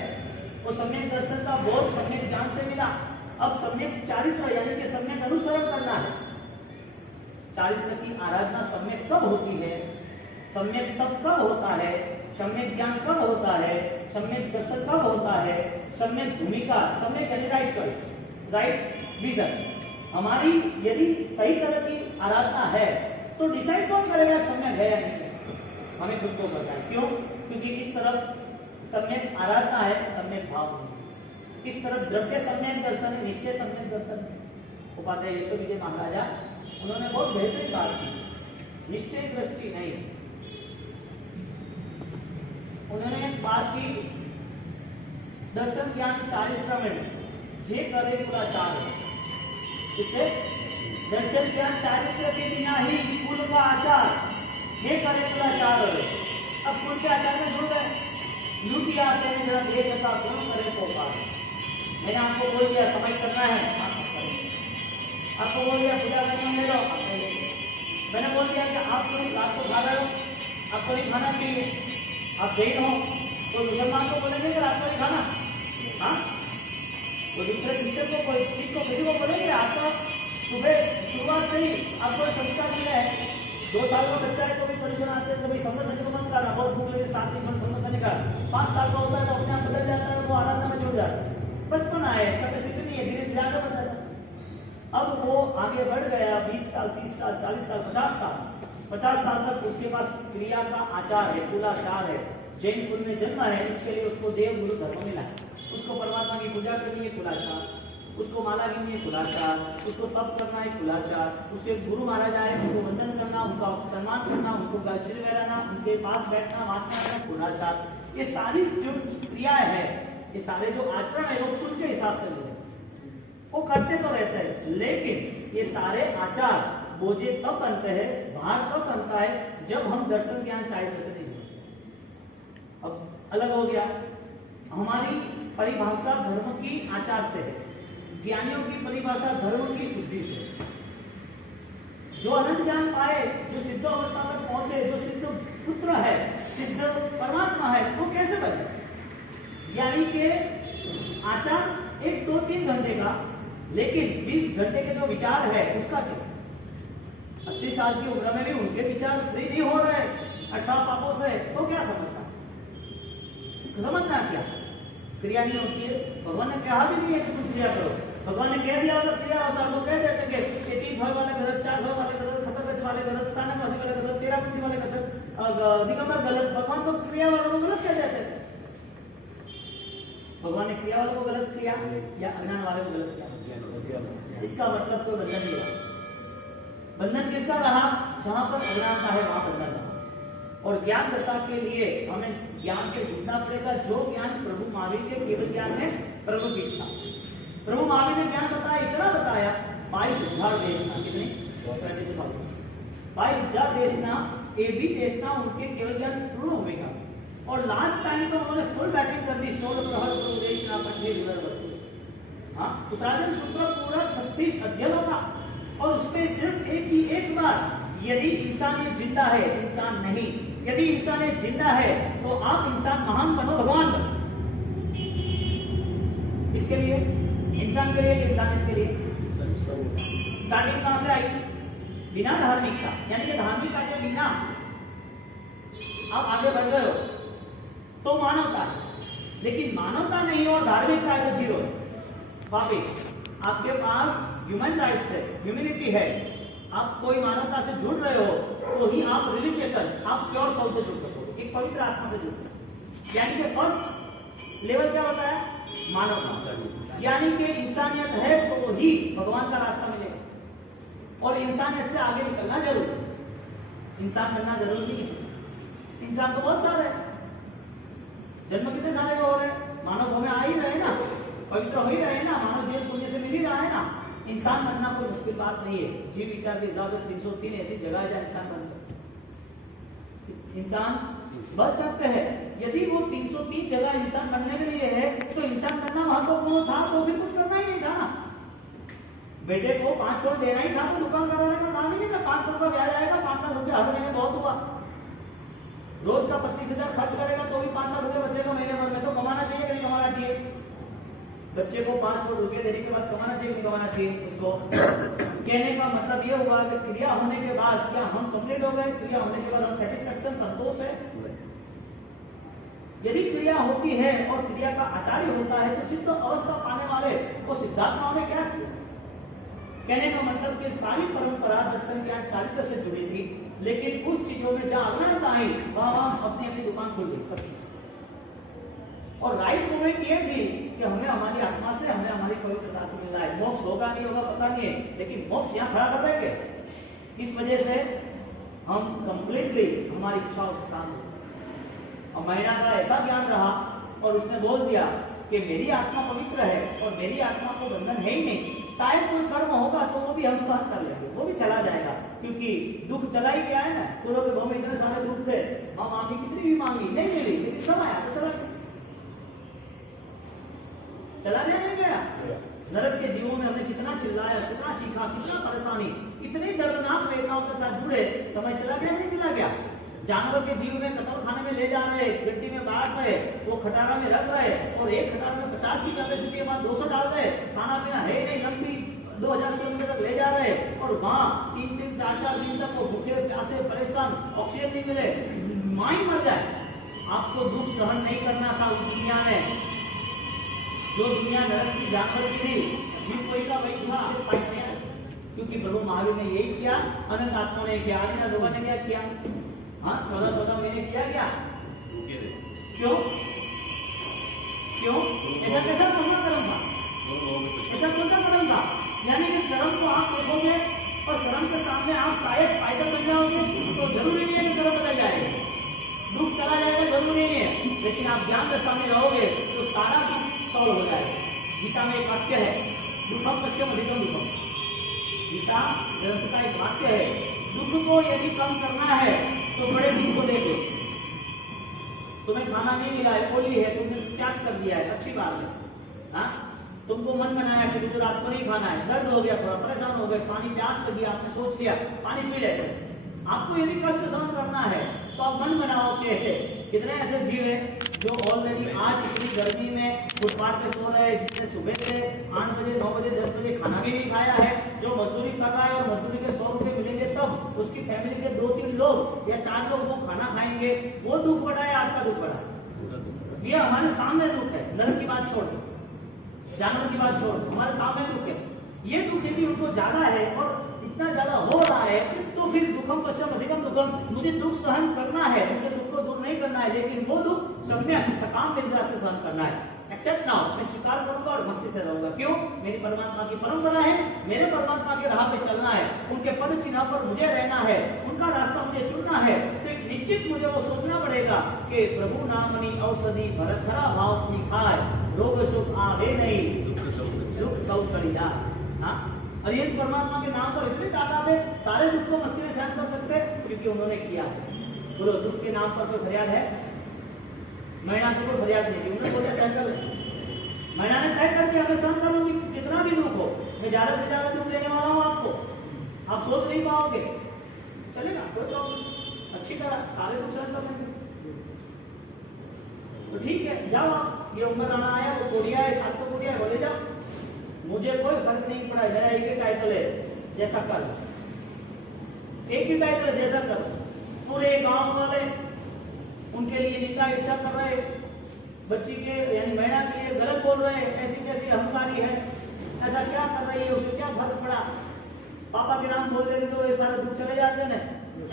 वो सम्यक दर्शन का बोध सम्यक ज्ञान से मिला। अब सम्यक चारित्र यानी कि सम्यक अनुसरण करना है। चारित्र की आराधना सम्यक कब होती है, सम्यक तब कब होता है, सम्यक ज्ञान कब होता है, सम्यक दर्शन कब होता है, सम्यक भूमिका, सम्यक यानी राइट चॉइस, राइट विजन। हमारी यदि सही तरह की आराधना है तो डिसाइड कौन करेगा सम्यक है या नहीं, हमें खुद को पता है। क्यों? क्योंकि इस तरफ सम्यक आराधना है, सम्यक भाव नहीं। इस तरफ द्रव्य सम्यक दर्शन है, निश्चय सम्यक दर्शन है। उपाध्याय यशो विजय महाराजा उन्होंने बहुत बेहतरीन बात की, निश्चय दृष्टि नहीं। उन्होंने बात की दर्शन ज्ञान चारित्र में जे करे कुलाचार, इससे दर्शन ज्ञान चारित्र के बिना ही कुल का आचार, जे करे कुलाचार। अब कुल के आचार में जुड़ गए, यूटी आते हैं जरा देखता कौन करे तो पार। मैंने आपको बोल दिया समय करना है, आपको बोल दिया पूजा करना ले लो, आप नहीं लेंगे। मैंने बोल दिया कि आप कोई रात को खा रहे हो, आपको नहीं खाना चाहिए, आप जैन हो तो मुसलमान को बोलेंगे कि रात को नहीं खाना, हाँ वो दूसरे क्रिश्चियन को कोई सिख को किसी को बोलेंगे आपका सुबह शुरुआत से ही आपको संस्कार मिला है। 2 साल का बच्चा है तो भी परेशान आते हैं, कभी समझ को मत करना, बहुत भूख लगे 7 दिन समझ निकाल। 5 साल का होता है तो अपने आप बदल जाता है, वो आराधना में जुड़ जाता है। बचपन आए कैपेसिटी नहीं है, धीरे धीरे आगे बढ़ जाता है। अब वो आगे बढ़ गया 20 साल 30 साल 40 साल 50 साल तक उसके पास क्रिया का आचार है, कुलाचार है, जैन कुल में जन्म है, इसके लिए उसको देव गुरु धर्म मिला है। उसको परमात्मा की पूजा करनी है, कुलाचार, उसको माला गिननी है, कुलाचार, उसको तप करना है, कुलाचार, उसके गुरु महाराज आए उनको वंदन करना, उनका सम्मान करना, उनको गलचिल बहराना, उनके पास बैठना, वासना करना, कुलाचार। ये सारी जो क्रियाएं है, ये सारे जो आचरण है वो कुल के हिसाब से वो करते तो रहते हैं, लेकिन ये सारे आचार बोझे तब बनते हैं, भार तब बनता है जब हम दर्शन ज्ञान चारित्र से नहीं जुड़ते। अब अलग हो गया, हमारी परिभाषा धर्म की आचार से है, ज्ञानियों की परिभाषा धर्म की शुद्धि से। जो अनंत ज्ञान पाए, जो सिद्ध अवस्था तक पहुंचे, जो सिद्ध पुत्र है, सिद्ध परमात्मा है, वो कैसे बने? यानी कि आचार 1 2 3 घंटे का, लेकिन 20 घंटे के जो विचार है उसका क्या? 80 साल की उम्र में भी उनके विचार फ्री नहीं हो रहे 18 पापों से, तो क्या समझना? समझना क्या? क्रिया नहीं होती है। भगवान ने कहा भी नहीं है कि तुम क्रिया करो, भगवान ने कह दिया होता क्रिया होता, तो कह देते कि ये 3 धोए वाले गलत, 4 धोए वाले गलत, खतरगच वाले गलत, स्थानक वाले गलत, 13 पुंजी वाले गलत, दिगंबर गलत। भगवान तो क्रिया वालों को गलत कह देते। भगवान ने क्रिया वालों को गलत किया या अज्ञान वाले को गलत किया? इसका मतलब कोई बंधन नहीं रहा। बंधन किसका रहा? जहां पर अज्ञानता है वहां बंधन रहा। और ज्ञान दशा के लिए हमें ज्ञान से जुड़ना पड़ेगा, जो ज्ञान प्रभु महावीर के केवल ज्ञान में प्रभु की था। प्रभु महावीर ने ज्ञान बताया, इतना बताया 22,000 देशना, कितनी 22,000 देशना, ये भी देशना उनके केवल ज्ञान पूर्ण होगा। और लास्ट टाइम तो उन्होंने फुल बैटिंग कर दी, 16 प्रहर प्रदेशना पंडित। हाँ, उत्तराधन सूत्र पूरा 36 अध्ययनों का, और उसमें सिर्फ एक बार, यदि इंसान ये जिंदा है, इंसान नहीं, यदि इंसान ये जिंदा है तो आप इंसान महान बनो, भगवान बनो। इसके लिए इंसान के लिए, इंसानियत के लिए स्टार्टिंग कहां से आई? बिना धार्मिकता, यानी कि धार्मिकता के बिना आप आगे बढ़ रहे हो तो मानवता है, लेकिन मानवता नहीं और धार्मिकता है तो जीरो है। वापिस आपके पास ह्यूमन राइट्स है, ह्यूमैनिटी है, आप कोई मानवता से जुड़ रहे हो तो ही आप रिलीजियसन, आप प्योर सोल से जुड़ सकोगे, एक पवित्र आत्मा से जुड़ सकोगे। यानी कि फर्स्ट लेवल क्या होता है? मानवता, यानी कि इंसानियत है तो ही भगवान का रास्ता मिलेगा। और इंसानियत से आगे निकलना जरूरी है, इंसान बनना जरूरी नहीं है। इंसान तो बहुत सारे हैं, जन्म कितने सारे हो रहे हैं, मानव भूमि आ ही रहे ना, पवित्र हो ही रहे ना, मानव जीवन पुण्य से मिल ही रहा है ना। इंसान बनना कोई मुश्किल बात नहीं है। जीव विचार के हिसाब से 303 ऐसी जगह है जहाँ इंसान बन सकता है, इंसान बन सकते हैं। यदि वो 303 जगह इंसान बनने के लिए है तो इंसान बनना महत्वपूर्ण था, तो फिर कुछ करना ही नहीं था ना। बेटे को 5 करोड़ देना ही था तो दुकान कराने का काम ही नहीं था। 5 करोड़ का ब्याज आएगा, 5 लाख रुपया हर महीने बहुत हुआ। रोज का 25,000 खर्च करेगा तो भी 5 लाख रुपया बचेगा महीने भर में। तो कमाना चाहिए कि नहीं कमाना चाहिए? बच्चे को 5 करोड़ रुपए देने के बाद कमाना चाहिए कि नहीं कमाना चाहिए? उसको कहने का मतलब ये हुआ कि क्रिया होने के बाद क्या हम कंप्लीट हो गए? क्रिया होने के बाद हम सेटिस्फेक्शन, संतोष है? यदि क्रिया होती है और क्रिया का आचार्य होता है तो सिद्ध अवस्था पाने वाले वो सिद्धात्माओं ने क्या किया? कहने का मतलब कि सारी परंपरा दर्शन ज्ञान चारित्र से जुड़ी थी, लेकिन उस चीजों में जहां अज्ञानता आई वहां अपनी अपनी दुकान खोल दी सबकी। और राइट मूवमेंट ये थी कि हमें हमारी आत्मा से, हमें हमारी पवित्रता से मिलना है। मोक्ष होगा नहीं होगा पता नहीं है, लेकिन मोक्ष यहाँ खड़ा कर देंगे। इस वजह से हम कंप्लीटली हमारी इच्छाओं से शांत हो। और महिला का ऐसा ज्ञान रहा और उसने बोल दिया कि मेरी आत्मा पवित्र है और मेरी आत्मा को बंधन है ही नहीं। शायद कोई कर्म होगा तो वो भी हम सहन कर लेंगे, वो भी चला जाएगा, क्योंकि दुख चला ही गया है ना। पूर्व के भाव में इतने सारे दुख थे, हम मांगी कितनी भी मांगी नहीं मिली, लेकिन सब आया तो चला नहीं गया। नरक के जीवों में हमने कितना चिल्लाया, कितना चीखा, कितना परेशानी, इतनी दर्दनाक वेदनाओं के साथ जुड़े, समय चला गया नहीं चला गया। जानवरों के जीव में कतल खाने में ले जा रहे, गड्डी में बांट रहे, वो खटारा में रख रहे और एक खटारा में 50 की कैपेसिटी के बाद 200 डाल रहे, खाना पीना है नहीं, लंबी 2000 किलोमीटर तक ले जा रहे और वहां 3-3, 4-4 दिन तक वो भूखे प्यासे परेशान, ऑक्सीजन नहीं मिले, मां मर जाए। आपको दुख सहन नहीं करना था उस दुनिया में। जो दुनिया नरक की जानवर की थी, जीव कोई का वही था, क्योंकि प्रभु महावीर ने यही किया, अनंत आत्मा ने किया, आदिनाथ लोगों ने क्या किया? हाँ, 14-14 महीने किया क्या? क्यों? क्यों? ऐसा कैसा कौन सा कर्म था? ऐसा कौन सा कर्म था? यानी कि कर्म को आप देखोगे और कर्म के सामने आप शायद फायदा बन जाओगे तो जरूरी नहीं है कि कर्म बदल जाएगा, दुख चला जाएगा, जरूरी नहीं है। लेकिन आप ज्ञान के सामने रहोगे तो सारा दुख सॉल्व हो जाएगा। गीता में एक वाक्य है, दुखम पश्चिम अधिकम दुखम। गीता ग्रंथ का एक वाक्य है, दुख को यदि कम करना है तो बड़े दुख को देखो। तुम्हें खाना नहीं मिला है, कोई है, तुमने त्याग कर दिया है, अच्छी बात है। हाँ, तुमको मन बनाया कि मुझे रात को नहीं खाना है, दर्द हो गया, थोड़ा परेशान हो गए, पानी प्यास लगी, आपने सोच लिया पानी पी लेते। आपको यदि कष्ट सहन करना है तो आप मन बनाओ के कितने ऐसे जीव है जो ऑलरेडी आज इतनी गर्मी में फुटपाथ पे सो रहे हैं, जिसने सुबह से 8 बजे 9 बजे 10 बजे खाना भी नहीं खाया है, जो मजदूरी कर रहा है और मजदूरी के 100 रुपए मिलेंगे तब उसकी फैमिली के 2-3 लोग या 4 लोग वो खाना खाएंगे। वो दुख बड़ा है, आपका दुख बड़ा है? ये हमारे सामने दुख है। नरक की बात छोड़ दो, जानवर की बात छोड़ दो, हमारे सामने दुख है। ये दुख यदि उनको ज्यादा है और इतना ज्यादा हो रहा है तो फिर दुखम पश्चिम अधिकम दुखम, मुझे दुख सहन करना है, मुझे दुख को दूर नहीं करना है, लेकिन वो दुख सम्यक सकाम तरीका से सहन करना है। एक्सेप्ट नाउ, मैं स्वीकार करूंगा और मस्ती से रहूंगा। क्यों? मेरी परमात्मा की परंपरा है, मेरे परमात्मा के राह पे चलना है, उनके पद चिन्ह पर मुझे रहना है, उनका रास्ता मुझे चुनना है। तो एक निश्चित मुझे वो सोचना पड़ेगा कि प्रभु नामनी औषधि भरथरा भाव की खाए, रोग सुख आवे नहीं, दुख सौ करी जा। हाँ, और ये परमात्मा के नाम पर इतने तादाद है, सारे दुख को मस्ती में सहन कर सकते, क्योंकि उन्होंने किया। बोलो, दुख के नाम पर कोई फरियाद है? महिला को कोई फरियाद नहीं की, उन्होंने बोला सहन कर ले। महिला ने तय कर दिया, मैं सहन कर लूंगी, कितना भी दुख हो, मैं ज्यादा से ज्यादा दुख देने वाला हूँ आपको, आप सोच नहीं पाओगे, चलेगा, कोई प्रॉब्लम, अच्छी तरह सारे दुख सहन कर लेंगे। तो ठीक है, जाओ आप, ये उम्र आना आया, वो कोडिया है, 700 कोडिया है, बोले जाओ, मुझे कोई फर्क नहीं पड़ा। मेरा एक ही टाइटल है, जैसा कर, एक ही टाइटल है, जैसा कर। पूरे गांव वाले उनके लिए निका इच्छा कर रहे, बच्ची के यानी महिला के लिए गलत बोल रहे, ऐसी कैसी अहंकारी है, ऐसा क्या कर रही है, उसे क्या फर्क पड़ा, पापा के नाम बोल देते तो ये सारे दुख चले जाते हैं ना।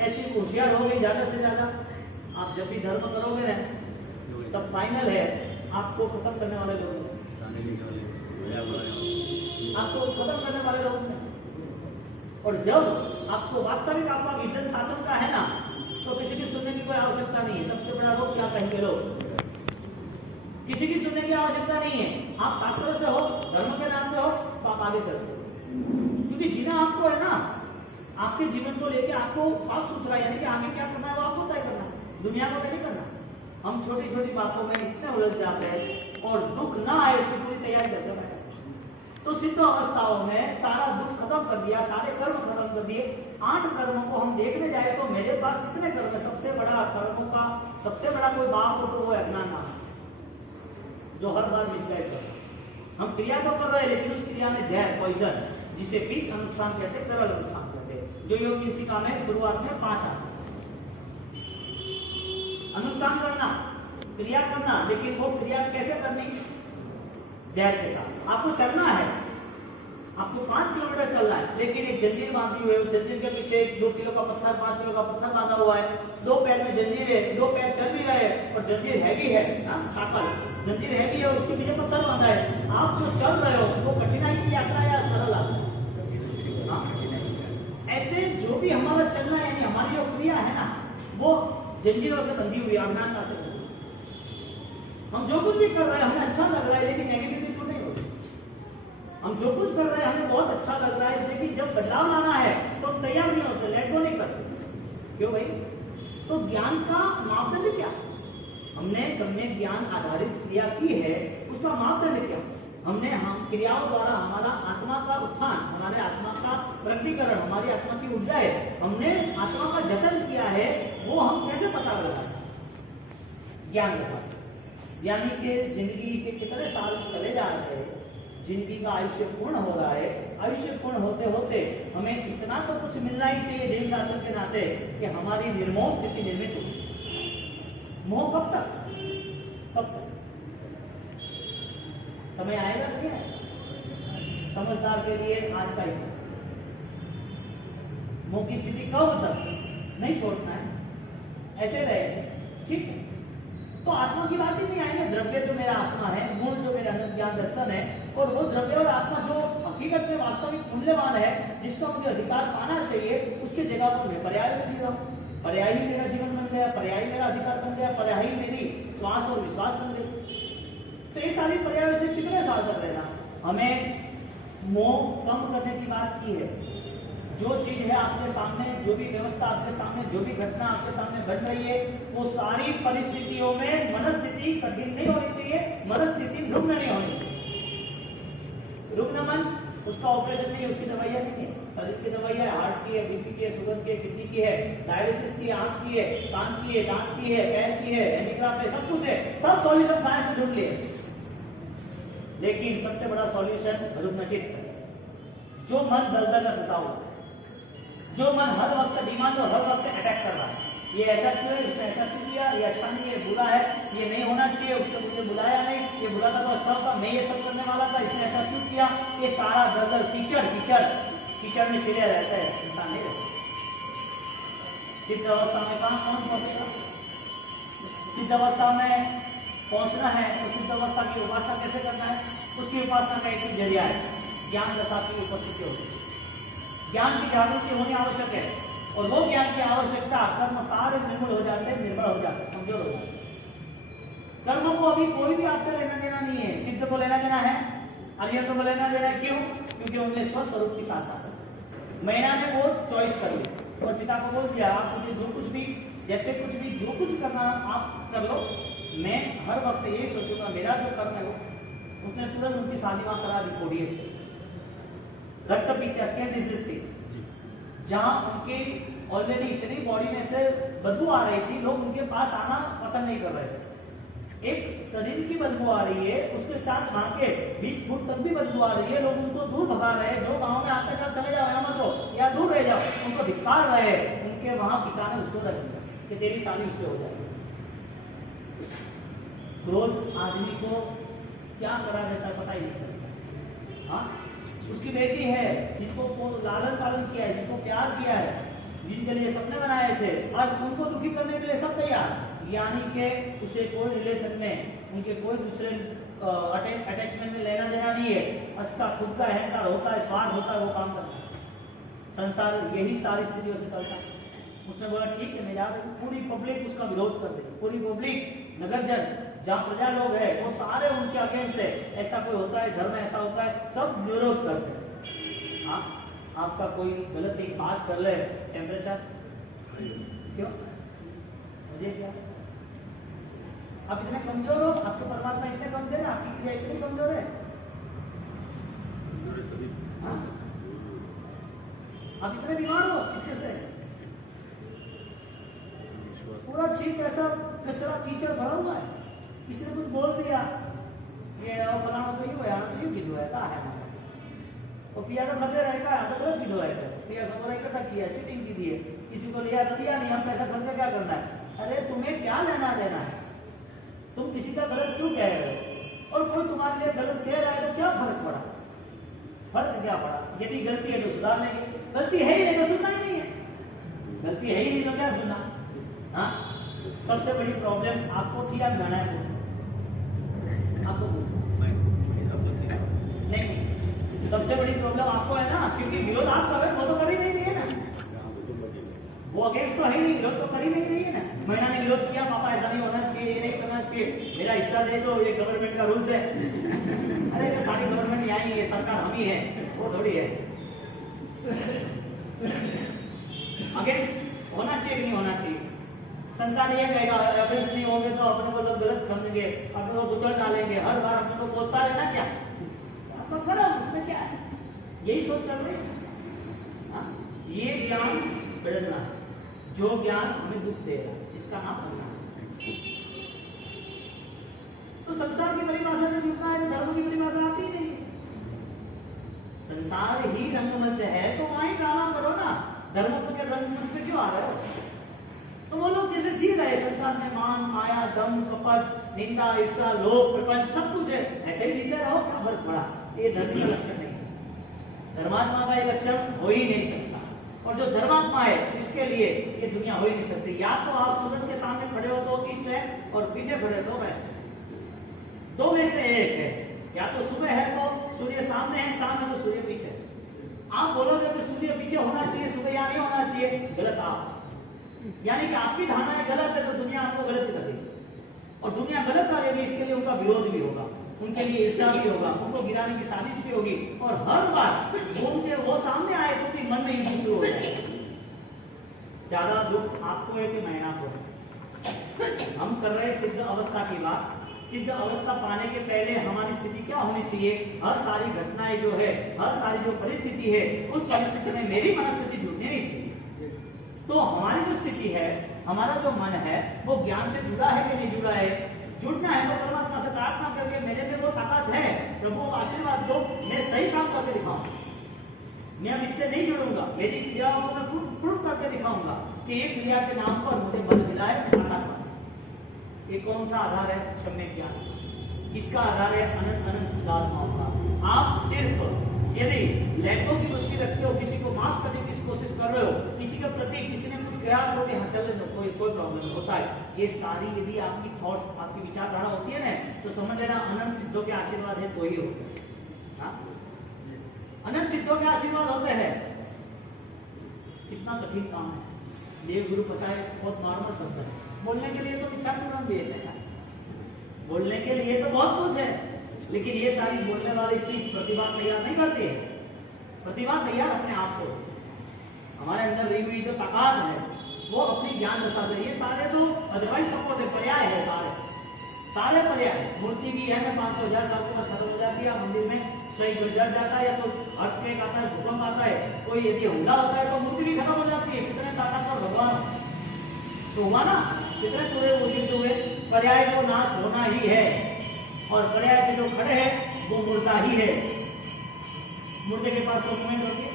ऐसी होशियार हो गई ज्यादा से ज्यादा। आप जब भी धर्म करोगे ना तब फाइनल है, आपको खत्म करने वाले लोग, आपको खत्म करने वाले लोग हैं। और जब आपको वास्तविक आपका विजन शासन का है ना, तो किसी की सुनने की कोई आवश्यकता नहीं है। सबसे बड़ा रोग क्या कहेंगे लोग? किसी की सुनने की आवश्यकता नहीं है। आप शास्त्र से हो, धर्म के नाम पे हो, तो आप आगे चलते हो, क्योंकि जीना आपको है ना। आपके जीवन को लेके आपको साफ सुथरा, यानी कि आगे क्या करना है वो आपको तय करना है, दुनिया को नहीं करना। हम छोटी छोटी बातों में इतने उलझ जाते हैं और दुख ना आए उसकी पूरी तैयारी करते हैं। तो सिद्ध अवस्थाओं में सारा दुख खत्म कर दिया, सारे कर्म खत्म कर दिए। 8 कर्मों को हम देखने जाए तो मेरे पास कितने कर्म है? सबसे बड़ा कर्मों का सबसे बड़ा कोई बाप हो तो वो अज्ञान नाम, जो हर बार मिसगाइड करता। हम क्रिया तो कर रहे हैं लेकिन उस क्रिया में जहर, पॉइजन, जिसे 20 अनुष्ठान कहते हैं, तरल अनुष्ठान कहते हैं, जो योग सिखा में शुरुआत में 5 आते। अनुष्ठान करना, क्रिया करना, लेकिन वो क्रिया कैसे करनी? जहर के साथ। आपको चलना है, आपको 5 किलोमीटर चलना है, लेकिन एक जंजीर बांधी हुई है, उस जंजीर के पीछे 2 किलो का पत्थर, 5 किलो का पत्थर बांधा हुआ है, 2 पैर में जंजीर है, 2 पैर चल भी रहे हैं और जंजीर हैवी है, जंजीर हैवी है, उसके पीछे पत्थर बांधा है। आप जो चल रहे हो वो कठिनाई की यात्रा या सरल यात्रा? ऐसे जो भी हमारा चलना है, यानी हमारी जो क्रिया है ना, वो जंजीरों से बंधी हुई, अज्ञानता से बंधी। हम जो कुछ भी कर रहे हैं हमें अच्छा लग रहा है, लेकिन नेगेटिविटी तो नहीं होती। हम जो कुछ कर रहे हैं हमें बहुत अच्छा लग रहा है, लेकिन जब बदलाव लाना है तो हम तैयार नहीं होते, लेट गो नहीं करते। क्यों भाई? तो ज्ञान का मापदंड क्या? हमने सम्यक ज्ञान आधारित क्रिया की है, उसका मापदंड क्या? हमने हम क्रियाओं द्वारा हमारा आत्मा का उत्थान, हमारे आत्मा का प्रकटीकरण, हमारी आत्मा की ऊर्जा है, हमने आत्मा का जतन किया है, वो हम कैसे पता लगाएं? ज्ञान के साथ। यानी कि जिंदगी के कितने साल चले जा रहे हैं, जिंदगी का आयुष्य पूर्ण हो रहा है, आयुष्य पूर्ण होते होते हमें इतना तो कुछ मिलना ही चाहिए जैन शासन के नाते कि हमारी निर्मोह स्थिति निर्मित हो। मोह कब तक? कब तक? समय आएगा तो क्या? समझदार के लिए आज का ही समय। मोह की स्थिति कब तक? नहीं छोड़ना है, ऐसे रहे, ठीक है। तो आत्मा की बात ही नहीं आएगी। द्रव्य जो मेरा आत्मा है, गुण जो मेरा अनंत ज्ञान दर्शन है, और वो द्रव्य और आत्मा जो हकीकत में वास्तविक मूल्यवान है, जिसका मुझे अधिकार पाना चाहिए, उसके जगह पर मैं पर्याय में जी रहा हूँ। पर्याय ही मेरा जीवन बन गया, पर्याय मेरा अधिकार बन गया, पर्याय मेरी श्वास और विश्वास बन गई। तो ये सारी पर्याय से कितने साल तक रहना? हमें मोह कम करने की बात की है। जो चीज है आपके सामने, जो भी व्यवस्था आपके सामने, जो भी घटना आपके सामने घट रही है, वो सारी परिस्थितियों में मनस्थिति कठिन नहीं होनी चाहिए, मनस्थिति रुग्ण नहीं होनी चाहिए। रुग्ण मन, उसका ऑपरेशन नहीं, उसकी दवाइयां नहीं है, शरीर की दवाइयां हार्ट की है, बीपी की है, शुगर की है, किडनी की है, डायलिसिस की, आंख की है, कान की है, दांत की है, पैर की है, हैंडीक्राफ्ट है, सब कुछ है, सब सॉल्यूशन साइंस से ढूंढ लिए। लेकिन सबसे बड़ा सॉल्यूशन रुग्ण चित्त, जो मन दलदल में फंसा हुआ, जो मन हर वक्त डिमांड और हर वक्त अटैक कर रहा है, ये ऐसा क्यों है, इसने ऐसा क्यों किया, ये अच्छा नहीं है, बुरा है, ये नहीं होना चाहिए, उसने मुझे बुलाया नहीं, ये बुला था तो अच्छा होता, मैं ये सब करने वाला था, इसने ऐसा क्यों किया, ये सारा दलदल कीचड़ में फिरे रहता है, इंसान नहीं रहता। सिद्ध अवस्था में कहाँ कौन पहुंचेगा? सिद्ध अवस्था में पहुंचना है तो सिद्ध अवस्था की उपासना कैसे करना है? उसकी उपासना का एक जरिया है, ज्ञान दशा की उपस्थिति होती है, ज्ञान की जागृति होनी आवश्यक है, और वो ज्ञान की आवश्यकता कर्म सारे निर्मूल हो जाते हैं, निर्बल हो जाते हैं, कमजोर हो जाते हैं। कर्मों को अभी कोई भी आपसे लेना देना नहीं है, सिद्ध को लेना देना है, अरिहंतों को लेना देना है। क्यों? क्योंकि उनमें स्वस्वरूप की साधना है। मैना ने वो चॉइस कर ली और पिता को बोल दिया, आप मुझे जो कुछ भी, जैसे कुछ भी, जो कुछ करना आप कर लो, मैं हर वक्त ये सोचूंगा मेरा जो कर्म है वो। उसने तुरंत उनकी शादी वहां करा दी कोडिये से, रक्तपीत थी, जहां उनकी ऑलरेडी इतनी बॉडी में से बदबू आ रही थी, लोग उनके पास आना पसंद नहीं कर रहे थे। एक शरीर की बदबू आ रही है, उसके साथ वहां के 20 फुट तक भी बदबू आ रही है, लोग उनको दूर भगा रहे हैं, जो गांव में आते हैं चले जाओ, यहाँ मत रहो या दूर रह जाओ, उनको धिक्कार रहे हैं। उनके वहां पिता ने उसको रख दिया कि तेरी शादी उससे हो जाएगी। क्रोध आदमी को क्या करा देता है पता ही नहीं चलता। हाँ, उसकी बेटी है जिसको लालन पालन किया है, जिसको प्यार किया है, जिनके लिए सपने बनाए थे, और उनको दुखी करने के लिए सब तैयार, यानी कि उसे कोई रिलेशन में, उनके कोई दूसरे अटैचमेंट में लेना देना नहीं है। उसका खुद का अहंकार होता है, स्वार्थ होता है, वो काम करता है। संसार यही सारी स्थितियों से चलता है। उसने बोला ठीक है मैं जा रही हूँ, पूरी पब्लिक उसका विरोध कर देगी, पूरी पब्लिक नगरजन जहाँ प्रजा लोग है वो सारे उनके अगेंस्ट है, ऐसा कोई होता है, धर्म ऐसा होता है, सब विरोध करते हैं। हाँ, आपका कोई गलत एक बात कर ले, टेम्परेचर क्यों मुझे क्या, आप इतने कमजोर हो, आपके परमात्मा इतने कमजोर है, आपकी क्रिया इतनी कमजोर है। हाँ? आप इतने बीमार हो चित्त से, पूरा चित्त ऐसा कचरा कीचड़ भरा हुआ है, किसी ने कुछ बोल दिया, ये फलाना तो यूं है, तो यूं किधो है, कहा है ना, और पिया तो फंसे रहेगा, तो गलत किधो है, पिया सब इकट्ठा किया, चीटिंग की दी है, किसी को लिया तो दिया नहीं, हम पैसा खर्च क्या करना है। अरे तुम्हें क्या लेना देना है, तुम किसी का गलत क्यों कह रहे हो, और कोई तुम्हारे लिए गलत कह रहा है तो क्या फर्क पड़ा, फर्क क्या पड़ा, यदि गलती है तो सुधार लेंगे, गलती है ही नहीं तो सुनना ही नहीं है, गलती है ही नहीं तो क्या सुनना। हाँ, सबसे बड़ी प्रॉब्लम आपको थी या गाना है आपको नहीं, सबसे बड़ी प्रॉब्लम आपको है ना, क्योंकि विरोध आप कर रहे हो, वो तो कर ही नहीं रही है ना, वो अगेंस्ट तो है ही नहीं, विरोध तो कर ही नहीं रही है ना। महिला ने विरोध किया, पापा ऐसा नहीं होना चाहिए, ये नहीं करना चाहिए, मेरा हिस्सा दे दो, ये गवर्नमेंट का रूल्स है। अरे ये सारी गवर्नमेंट यहाँ ही है, सरकार हम ही है, वो थोड़ी है। अगेंस्ट होना चाहिए नहीं होना चाहिए, संसार ये कहेगा अगेंस्ट नहीं होंगे तो अपने को लोग गलत समझेंगे, अपने को कुचल डालेंगे, हर बार अपने को कोसता रहना, क्या आपका करो, उसमें क्या है, यही सोच चल रही है। हाँ? ये ज्ञान बढ़ना है, जो ज्ञान हमें दुख देगा, जिसका नाम अज्ञान है। तो संसार की परिभाषा से जुड़ना है, धर्म की परिभाषा आती ही नहीं है। संसार ही रंगमंच है तो वहां ही ड्रामा करो ना, धर्म के रंगमंच पे क्यों आ रहे हो। तो वो लोग जैसे जी रहे संसार में, मान माया दम कपट निंदा ईर्ष्या लोभ प्रपंच सब कुछ है, ऐसे ही जीते रहो, क्या फर्क पड़ा। ये धर्म का लक्षण नहीं है, धर्मात्मा का एक लक्षण हो ही नहीं सकता, और जो धर्मात्मा है इसके लिए ये दुनिया हो ही नहीं सकती। या तो आप सूरज के सामने खड़े हो तो ईस्ट है, और पीछे खड़े हो तो वेस्ट है, दो में से एक है, या तो सुबह है तो सूर्य सामने है, सामने तो सूर्य पीछे है। आप बोलोगे कि सूर्य पीछे होना चाहिए, सुबह या नहीं होना चाहिए, गलत आप, यानी कि आपकी धारणाएं गलत है तो दुनिया आपको गलत करेगी, और दुनिया गलत करेगी इसके लिए उनका विरोध भी होगा, उनके लिए ईर्ष्या भी होगा, उनको गिराने की साजिश भी होगी, और हर बार वो सामने आए तो मन में युद्ध शुरू हो जाए। ज्यादा दुख आपको है कि महिला को है। हम कर रहे सिद्ध अवस्था की बात, सिद्ध अवस्था पाने के पहले हमारी स्थिति क्या होनी चाहिए, हर सारी घटनाएं जो है, हर सारी जो परिस्थिति है, उस परिस्थिति में मेरी मनस्थिति जुड़नी नहीं चाहिए। तो हमारी जो स्थिति है, हमारा जो मन है, वो ज्ञान से जुड़ा है कि नहीं जुड़ा है, जुड़ना है तो परमात्मा से प्रार्थना करके मेरे में वो ताकत है, प्रभु आशीर्वाद दो, मैं सही काम करके दिखाऊं, मैं अब इससे नहीं जुड़ूंगा, मेरी क्रियाओं को मैं प्रूफ करके दिखाऊंगा कि ये क्रिया के नाम पर मुझे बल मिला है, ये कौन सा आधार है, सम्यक ज्ञान, इसका आधार है अनंत अनंत सिद्धात्माओं का। आप सिर्फ यदि लैंगों की वृत्ति रखते हो, किसी को माफ करने की कोशिश कर रहे हो, किसी के प्रति किसी ने कुछ कहा तो हाँ चल लो, कोई प्रॉब्लम होता है, ये सारी यदि आपकी थॉट्स आपकी विचारधारा होती है ना, तो समझ लेना अनंत सिद्धों के आशीर्वाद है तो ही होते हैं। अनंत सिद्धों के आशीर्वाद होते हैं। कितना कठिन काम है, देव गुरु पसाए बहुत नॉर्मल शब्द है, बोलने के लिए तो विचार भी है, बोलने के लिए तो बहुत कुछ है, लेकिन ये सारी बोलने वाली चीज प्रतिभा तैयार नहीं करती है। प्रतिभा तैयार अपने आप से, हमारे अंदर रही हुई जो ताकत है वो अपनी ज्ञान दशा से, ये सारे तो अदरवाइज सपोर्ट पर्याय है, सारे पर्याय। मूर्ति भी है, मैं 500,000 साल के बाद खत्म हो जाती है, मंदिर में सही गुजर जाता है, या तो अर्थक्वेक आता है, भूकंप आता है, कोई यदि हमला होता है तो मूर्ति भी खत्म हो जाती है। कितने ताकतवर भगवान तो हुआ ना, कितने पूरे उदित हुए, पर्याय को नाश होना ही है, और पर्याय के जो खड़े हैं वो मुर्दा ही है। मुर्दे के पास तो मूवमेंट होती है,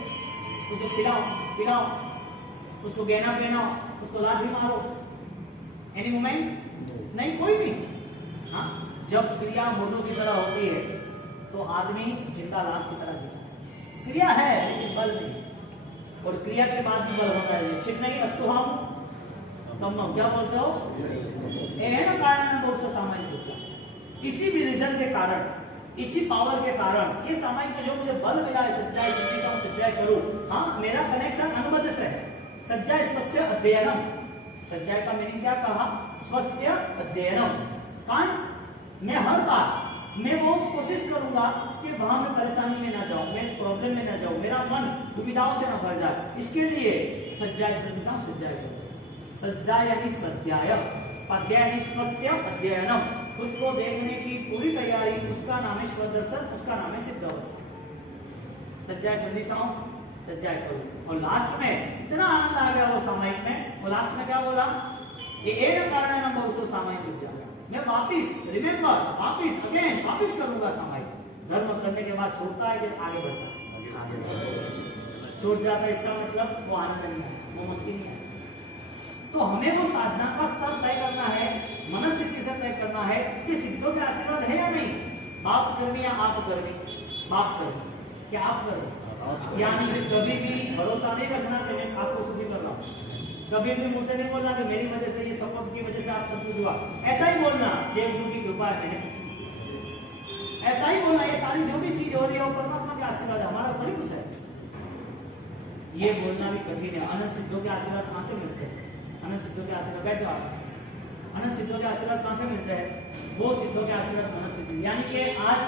उसको पिलाओ, उसको गहना पहनाओ, उसको लाठी मारो, एनी मूवमेंट नहीं, कोई नहीं। हाँ, जब क्रिया मुर्दों की तरह होती है तो आदमी जिंदा लाश की तरह जीता है। क्रिया है लेकिन बल नहीं, और क्रिया के बाद भी बल होता है। चित नहीं अस्तुहम तुम क्या बोलते हो, ये है ना कारण बहुत सा सामाजिक होता है। इसी भी रीजन के कारण, इसी पावर के कारण, ये सामाजिक जो मुझे बल मिला है, सच्चाई सच्चाई करूं, हाँ मेरा कनेक्शन अनुमत से है। सच्चाई स्वस्य अध्ययनम, सच्चाई का मीनिंग क्या कहा, स्वस्य अध्ययनम, कारण मैं हर बार मैं वो कोशिश करूंगा कि वहां मैं परेशानी में ना जाऊं, मैं प्रॉब्लम में ना जाऊं, मेरा मन दुविधाओं से ना भर जाए। इसके लिए सज्जाय सज्जाय सज्जा यानी स्वाध्याय, स्वाध्याय यानी स्वस्य अध्ययनम, खुद को देखने की पूरी तैयारी, उसका नाम है स्वदर्शन, उसका नाम है सिद्ध अवस्था। सज्जाय संधिसाओं सज्जाय करो। और लास्ट में इतना आनंद आ गया वो सामायिक में, वो लास्ट में क्या बोला, ये एक कारण है नंबर उसको सामायिक जुट जाएगा, मैं वापिस रिमेंबर वापिस अगेन वापिस करूंगा सामायिक। धर्म करने के बाद छोड़ता है कि आगे बढ़ता है, छूट जाता है, इसका मतलब वो आनंद नहीं है, वो मस्ती नहीं है। तो हमें वो साधना का स्तर तय करना है, मनस्थिति से तय करना है कि सिद्धों के आशीर्वाद है या नहीं। बाप कर्मी या आप कर्मी, बाप कर्मी क्या आप कर्मी, यानी कभी भी भरोसा नहीं रखना कि मैं आपको सुधी कर रहा हूँ, कभी भी मुझसे नहीं बोलना कि मेरी वजह से, ये सपोर्ट की वजह से आप सब कुछ हुआ, ऐसा ही बोलना देवगुरु की कृपा है, मैंने ऐसा ही बोलना, ये सारी जो भी चीज हो रही है वो परमात्मा के आशीर्वाद है, हमारा थोड़ी कुछ है। ये बोलना भी कठिन है। अनंत सिद्धों के आशीर्वाद कहां से मिलते हैं, अनंत सिद्धों के आशीर्वाद बैठ जाओ, अनंत सिद्धों के आशीर्वाद कहां से मिलते हैं, वो सिद्धों के आशीर्वाद अनंत सिद्ध, यानी कि आज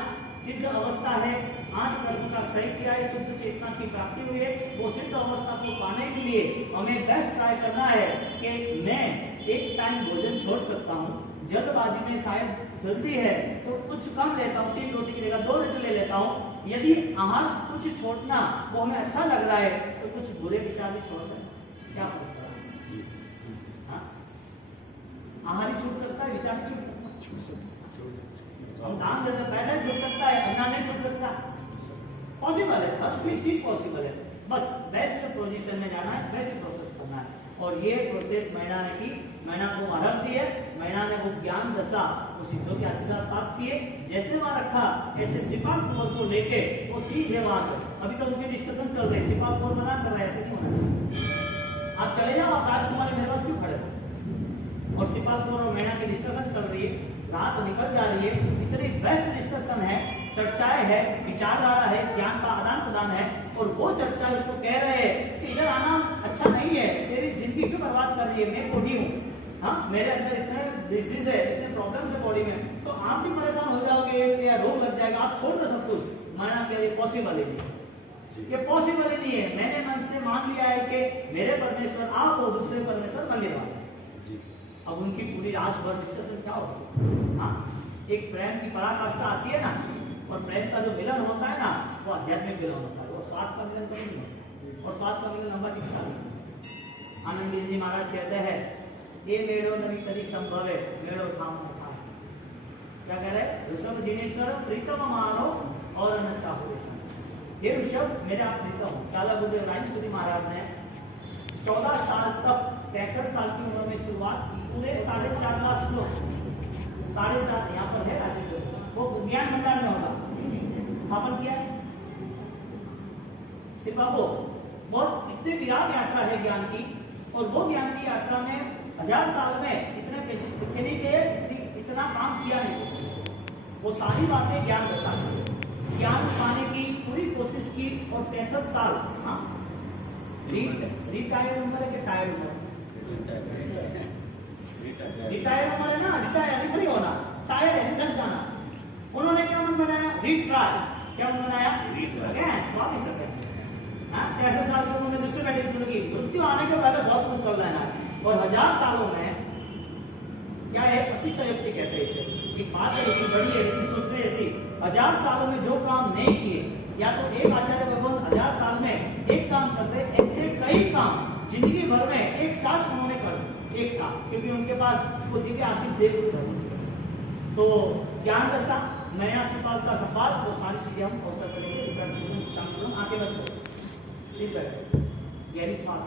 सिद्ध अवस्था है, आज प्रभु का क्षय किया है, शुद्ध चेतना की प्राप्ति हुई है, वो सिद्ध अवस्था को पाने के लिए हमें बेस्ट ट्राई करना है कि मैं एक टाइम भोजन छोड़ सकता हूँ, जल्दबाजी में शायद जल्दी है तो कुछ कम लेता हूँ, 3 रोटी की जगह 2 रोटी ले लेता हूँ। यदि आहार कुछ छोड़ना वो हमें अच्छा लग रहा है तो कुछ बुरे विचार भी छोड़ दें, क्या पड़ता है, आहार ही छूट सकता है, विचार भी छूट सकता है, हम दान देते पैसा छूट सकता है, अज्ञान नहीं छूट सकता, पॉसिबल है, हर कोई चीज पॉसिबल है, बस बेस्ट पोजीशन में जाना है, बेस्ट प्रोसेस करना है। और ये प्रोसेस मैना ने की, मैना को अर्घ दिए, मैना ने वो ज्ञान दशा वो सिद्धों के आशीर्वाद प्राप्त किए, जैसे वहां रखा ऐसे श्रीपाल कुंवर को लेके वो सीधे वहां गए। अभी तो उनकी डिस्कशन चल रही है, श्रीपाल कुंवर मना कर रहे हैं, ऐसे नहीं होना चाहिए, आप चले जाओ, आप राजकुमारी मेरे पास क्यों खड़े हो, और श्रीपाल कुंवर और मैना की डिस्कशन चल रही है, रात निकल जा रही है, इतनी बेस्ट डिस्कशन है, चर्चाएं है, विचारधारा है, ज्ञान का आदान प्रदान है, और वो चर्चा उसको कह रहे हैं कि इधर आना अच्छा नहीं है, तेरी जिंदगी क्यों बर्बाद कर रही है, मैं बूढ़ी हूँ, हाँ मेरे अंदर इतने डिजीज है, इतने प्रॉब्लम्स है बॉडी में, तो आप भी परेशान हो जाओगे या रोग लग जाएगा, आप छोड़ दो सब कुछ। माना कह रही पॉसिबल ही नहीं, ये पॉसिबल ही नहीं है, मैंने मन से मान लिया है कि मेरे परमेश्वर आप और दूसरे परमेश्वर मंदिर वाले। अब उनकी पूरी रात भर डिस्कशन क्या होगी, हाँ एक प्रेम की पराकाष्ठा आती है ना, और प्रेम का जो मिलन होता है ना वो आध्यात्मिक मिलन होता है, वो स्वाद का मिलन कभी नहीं, और स्वाद का मिलन लंबा टिकता नहीं। आनंद जी महाराज कहते हैं ये मेड़ो नवी कभी संभव है, मेड़ो थाम था, क्या कह रहे, ऋषभ जिनेश्वर प्रीतम मानो और न चाहो, ये ऋषभ मेरे आप प्रीतम हूँ। काला गुरुदेव रायचूरी महाराज ने 14 साल तक 63 साल की उम्र में शुरुआत की, पूरे 4.5 लाख श्लोक, 4.5 यहाँ पर है राजीव, वो ज्ञान भंडार में होगा स्थापन किया है सिपाबो। बहुत इतनी विराट यात्रा है ज्ञान की, और वो ज्ञान की यात्रा में 1000 साल में इतने पेजेस लिखे नहीं गए, इतना काम किया नहीं, वो सारी बातें ज्ञान दशा, ज्ञान पाने की पूरी कोशिश की, और 63 साल, हाँ रिटायर्ड उम्र है कि टायर्ड उम्र, रिटायर्ड उम्र है ना, रिटायर यानी फ्री होना, टायर्ड है निधन जाना। उन्होंने क्या मन बनाया, रीट्राई, क्या मन बनाया, स्वादिष्ट है। 63 साल में उन्होंने दूसरे मेडिसिन की, मृत्यु आने के पहले बहुत कुछ कर लेना है, और 1000 सालों में क्या है, अतिशयोक्ति कहते हैं इसे, एक बात है लेकिन बड़ी है, लेकिन सोच रहे ऐसी 1000 सालों में जो काम नहीं किए, या तो एक आचार्य भगवान 1000 साल में एक काम करते, ऐसे कई काम जिंदगी भर में एक साथ उन्होंने कर, एक साथ, क्योंकि उनके पास वो दिव्य आशीष दे, तो ज्ञान दशा नया शिपाल का सवाल, वो सारी चीजें हम अवसर करेंगे, आगे बढ़ते ठीक है, गहरी श्वास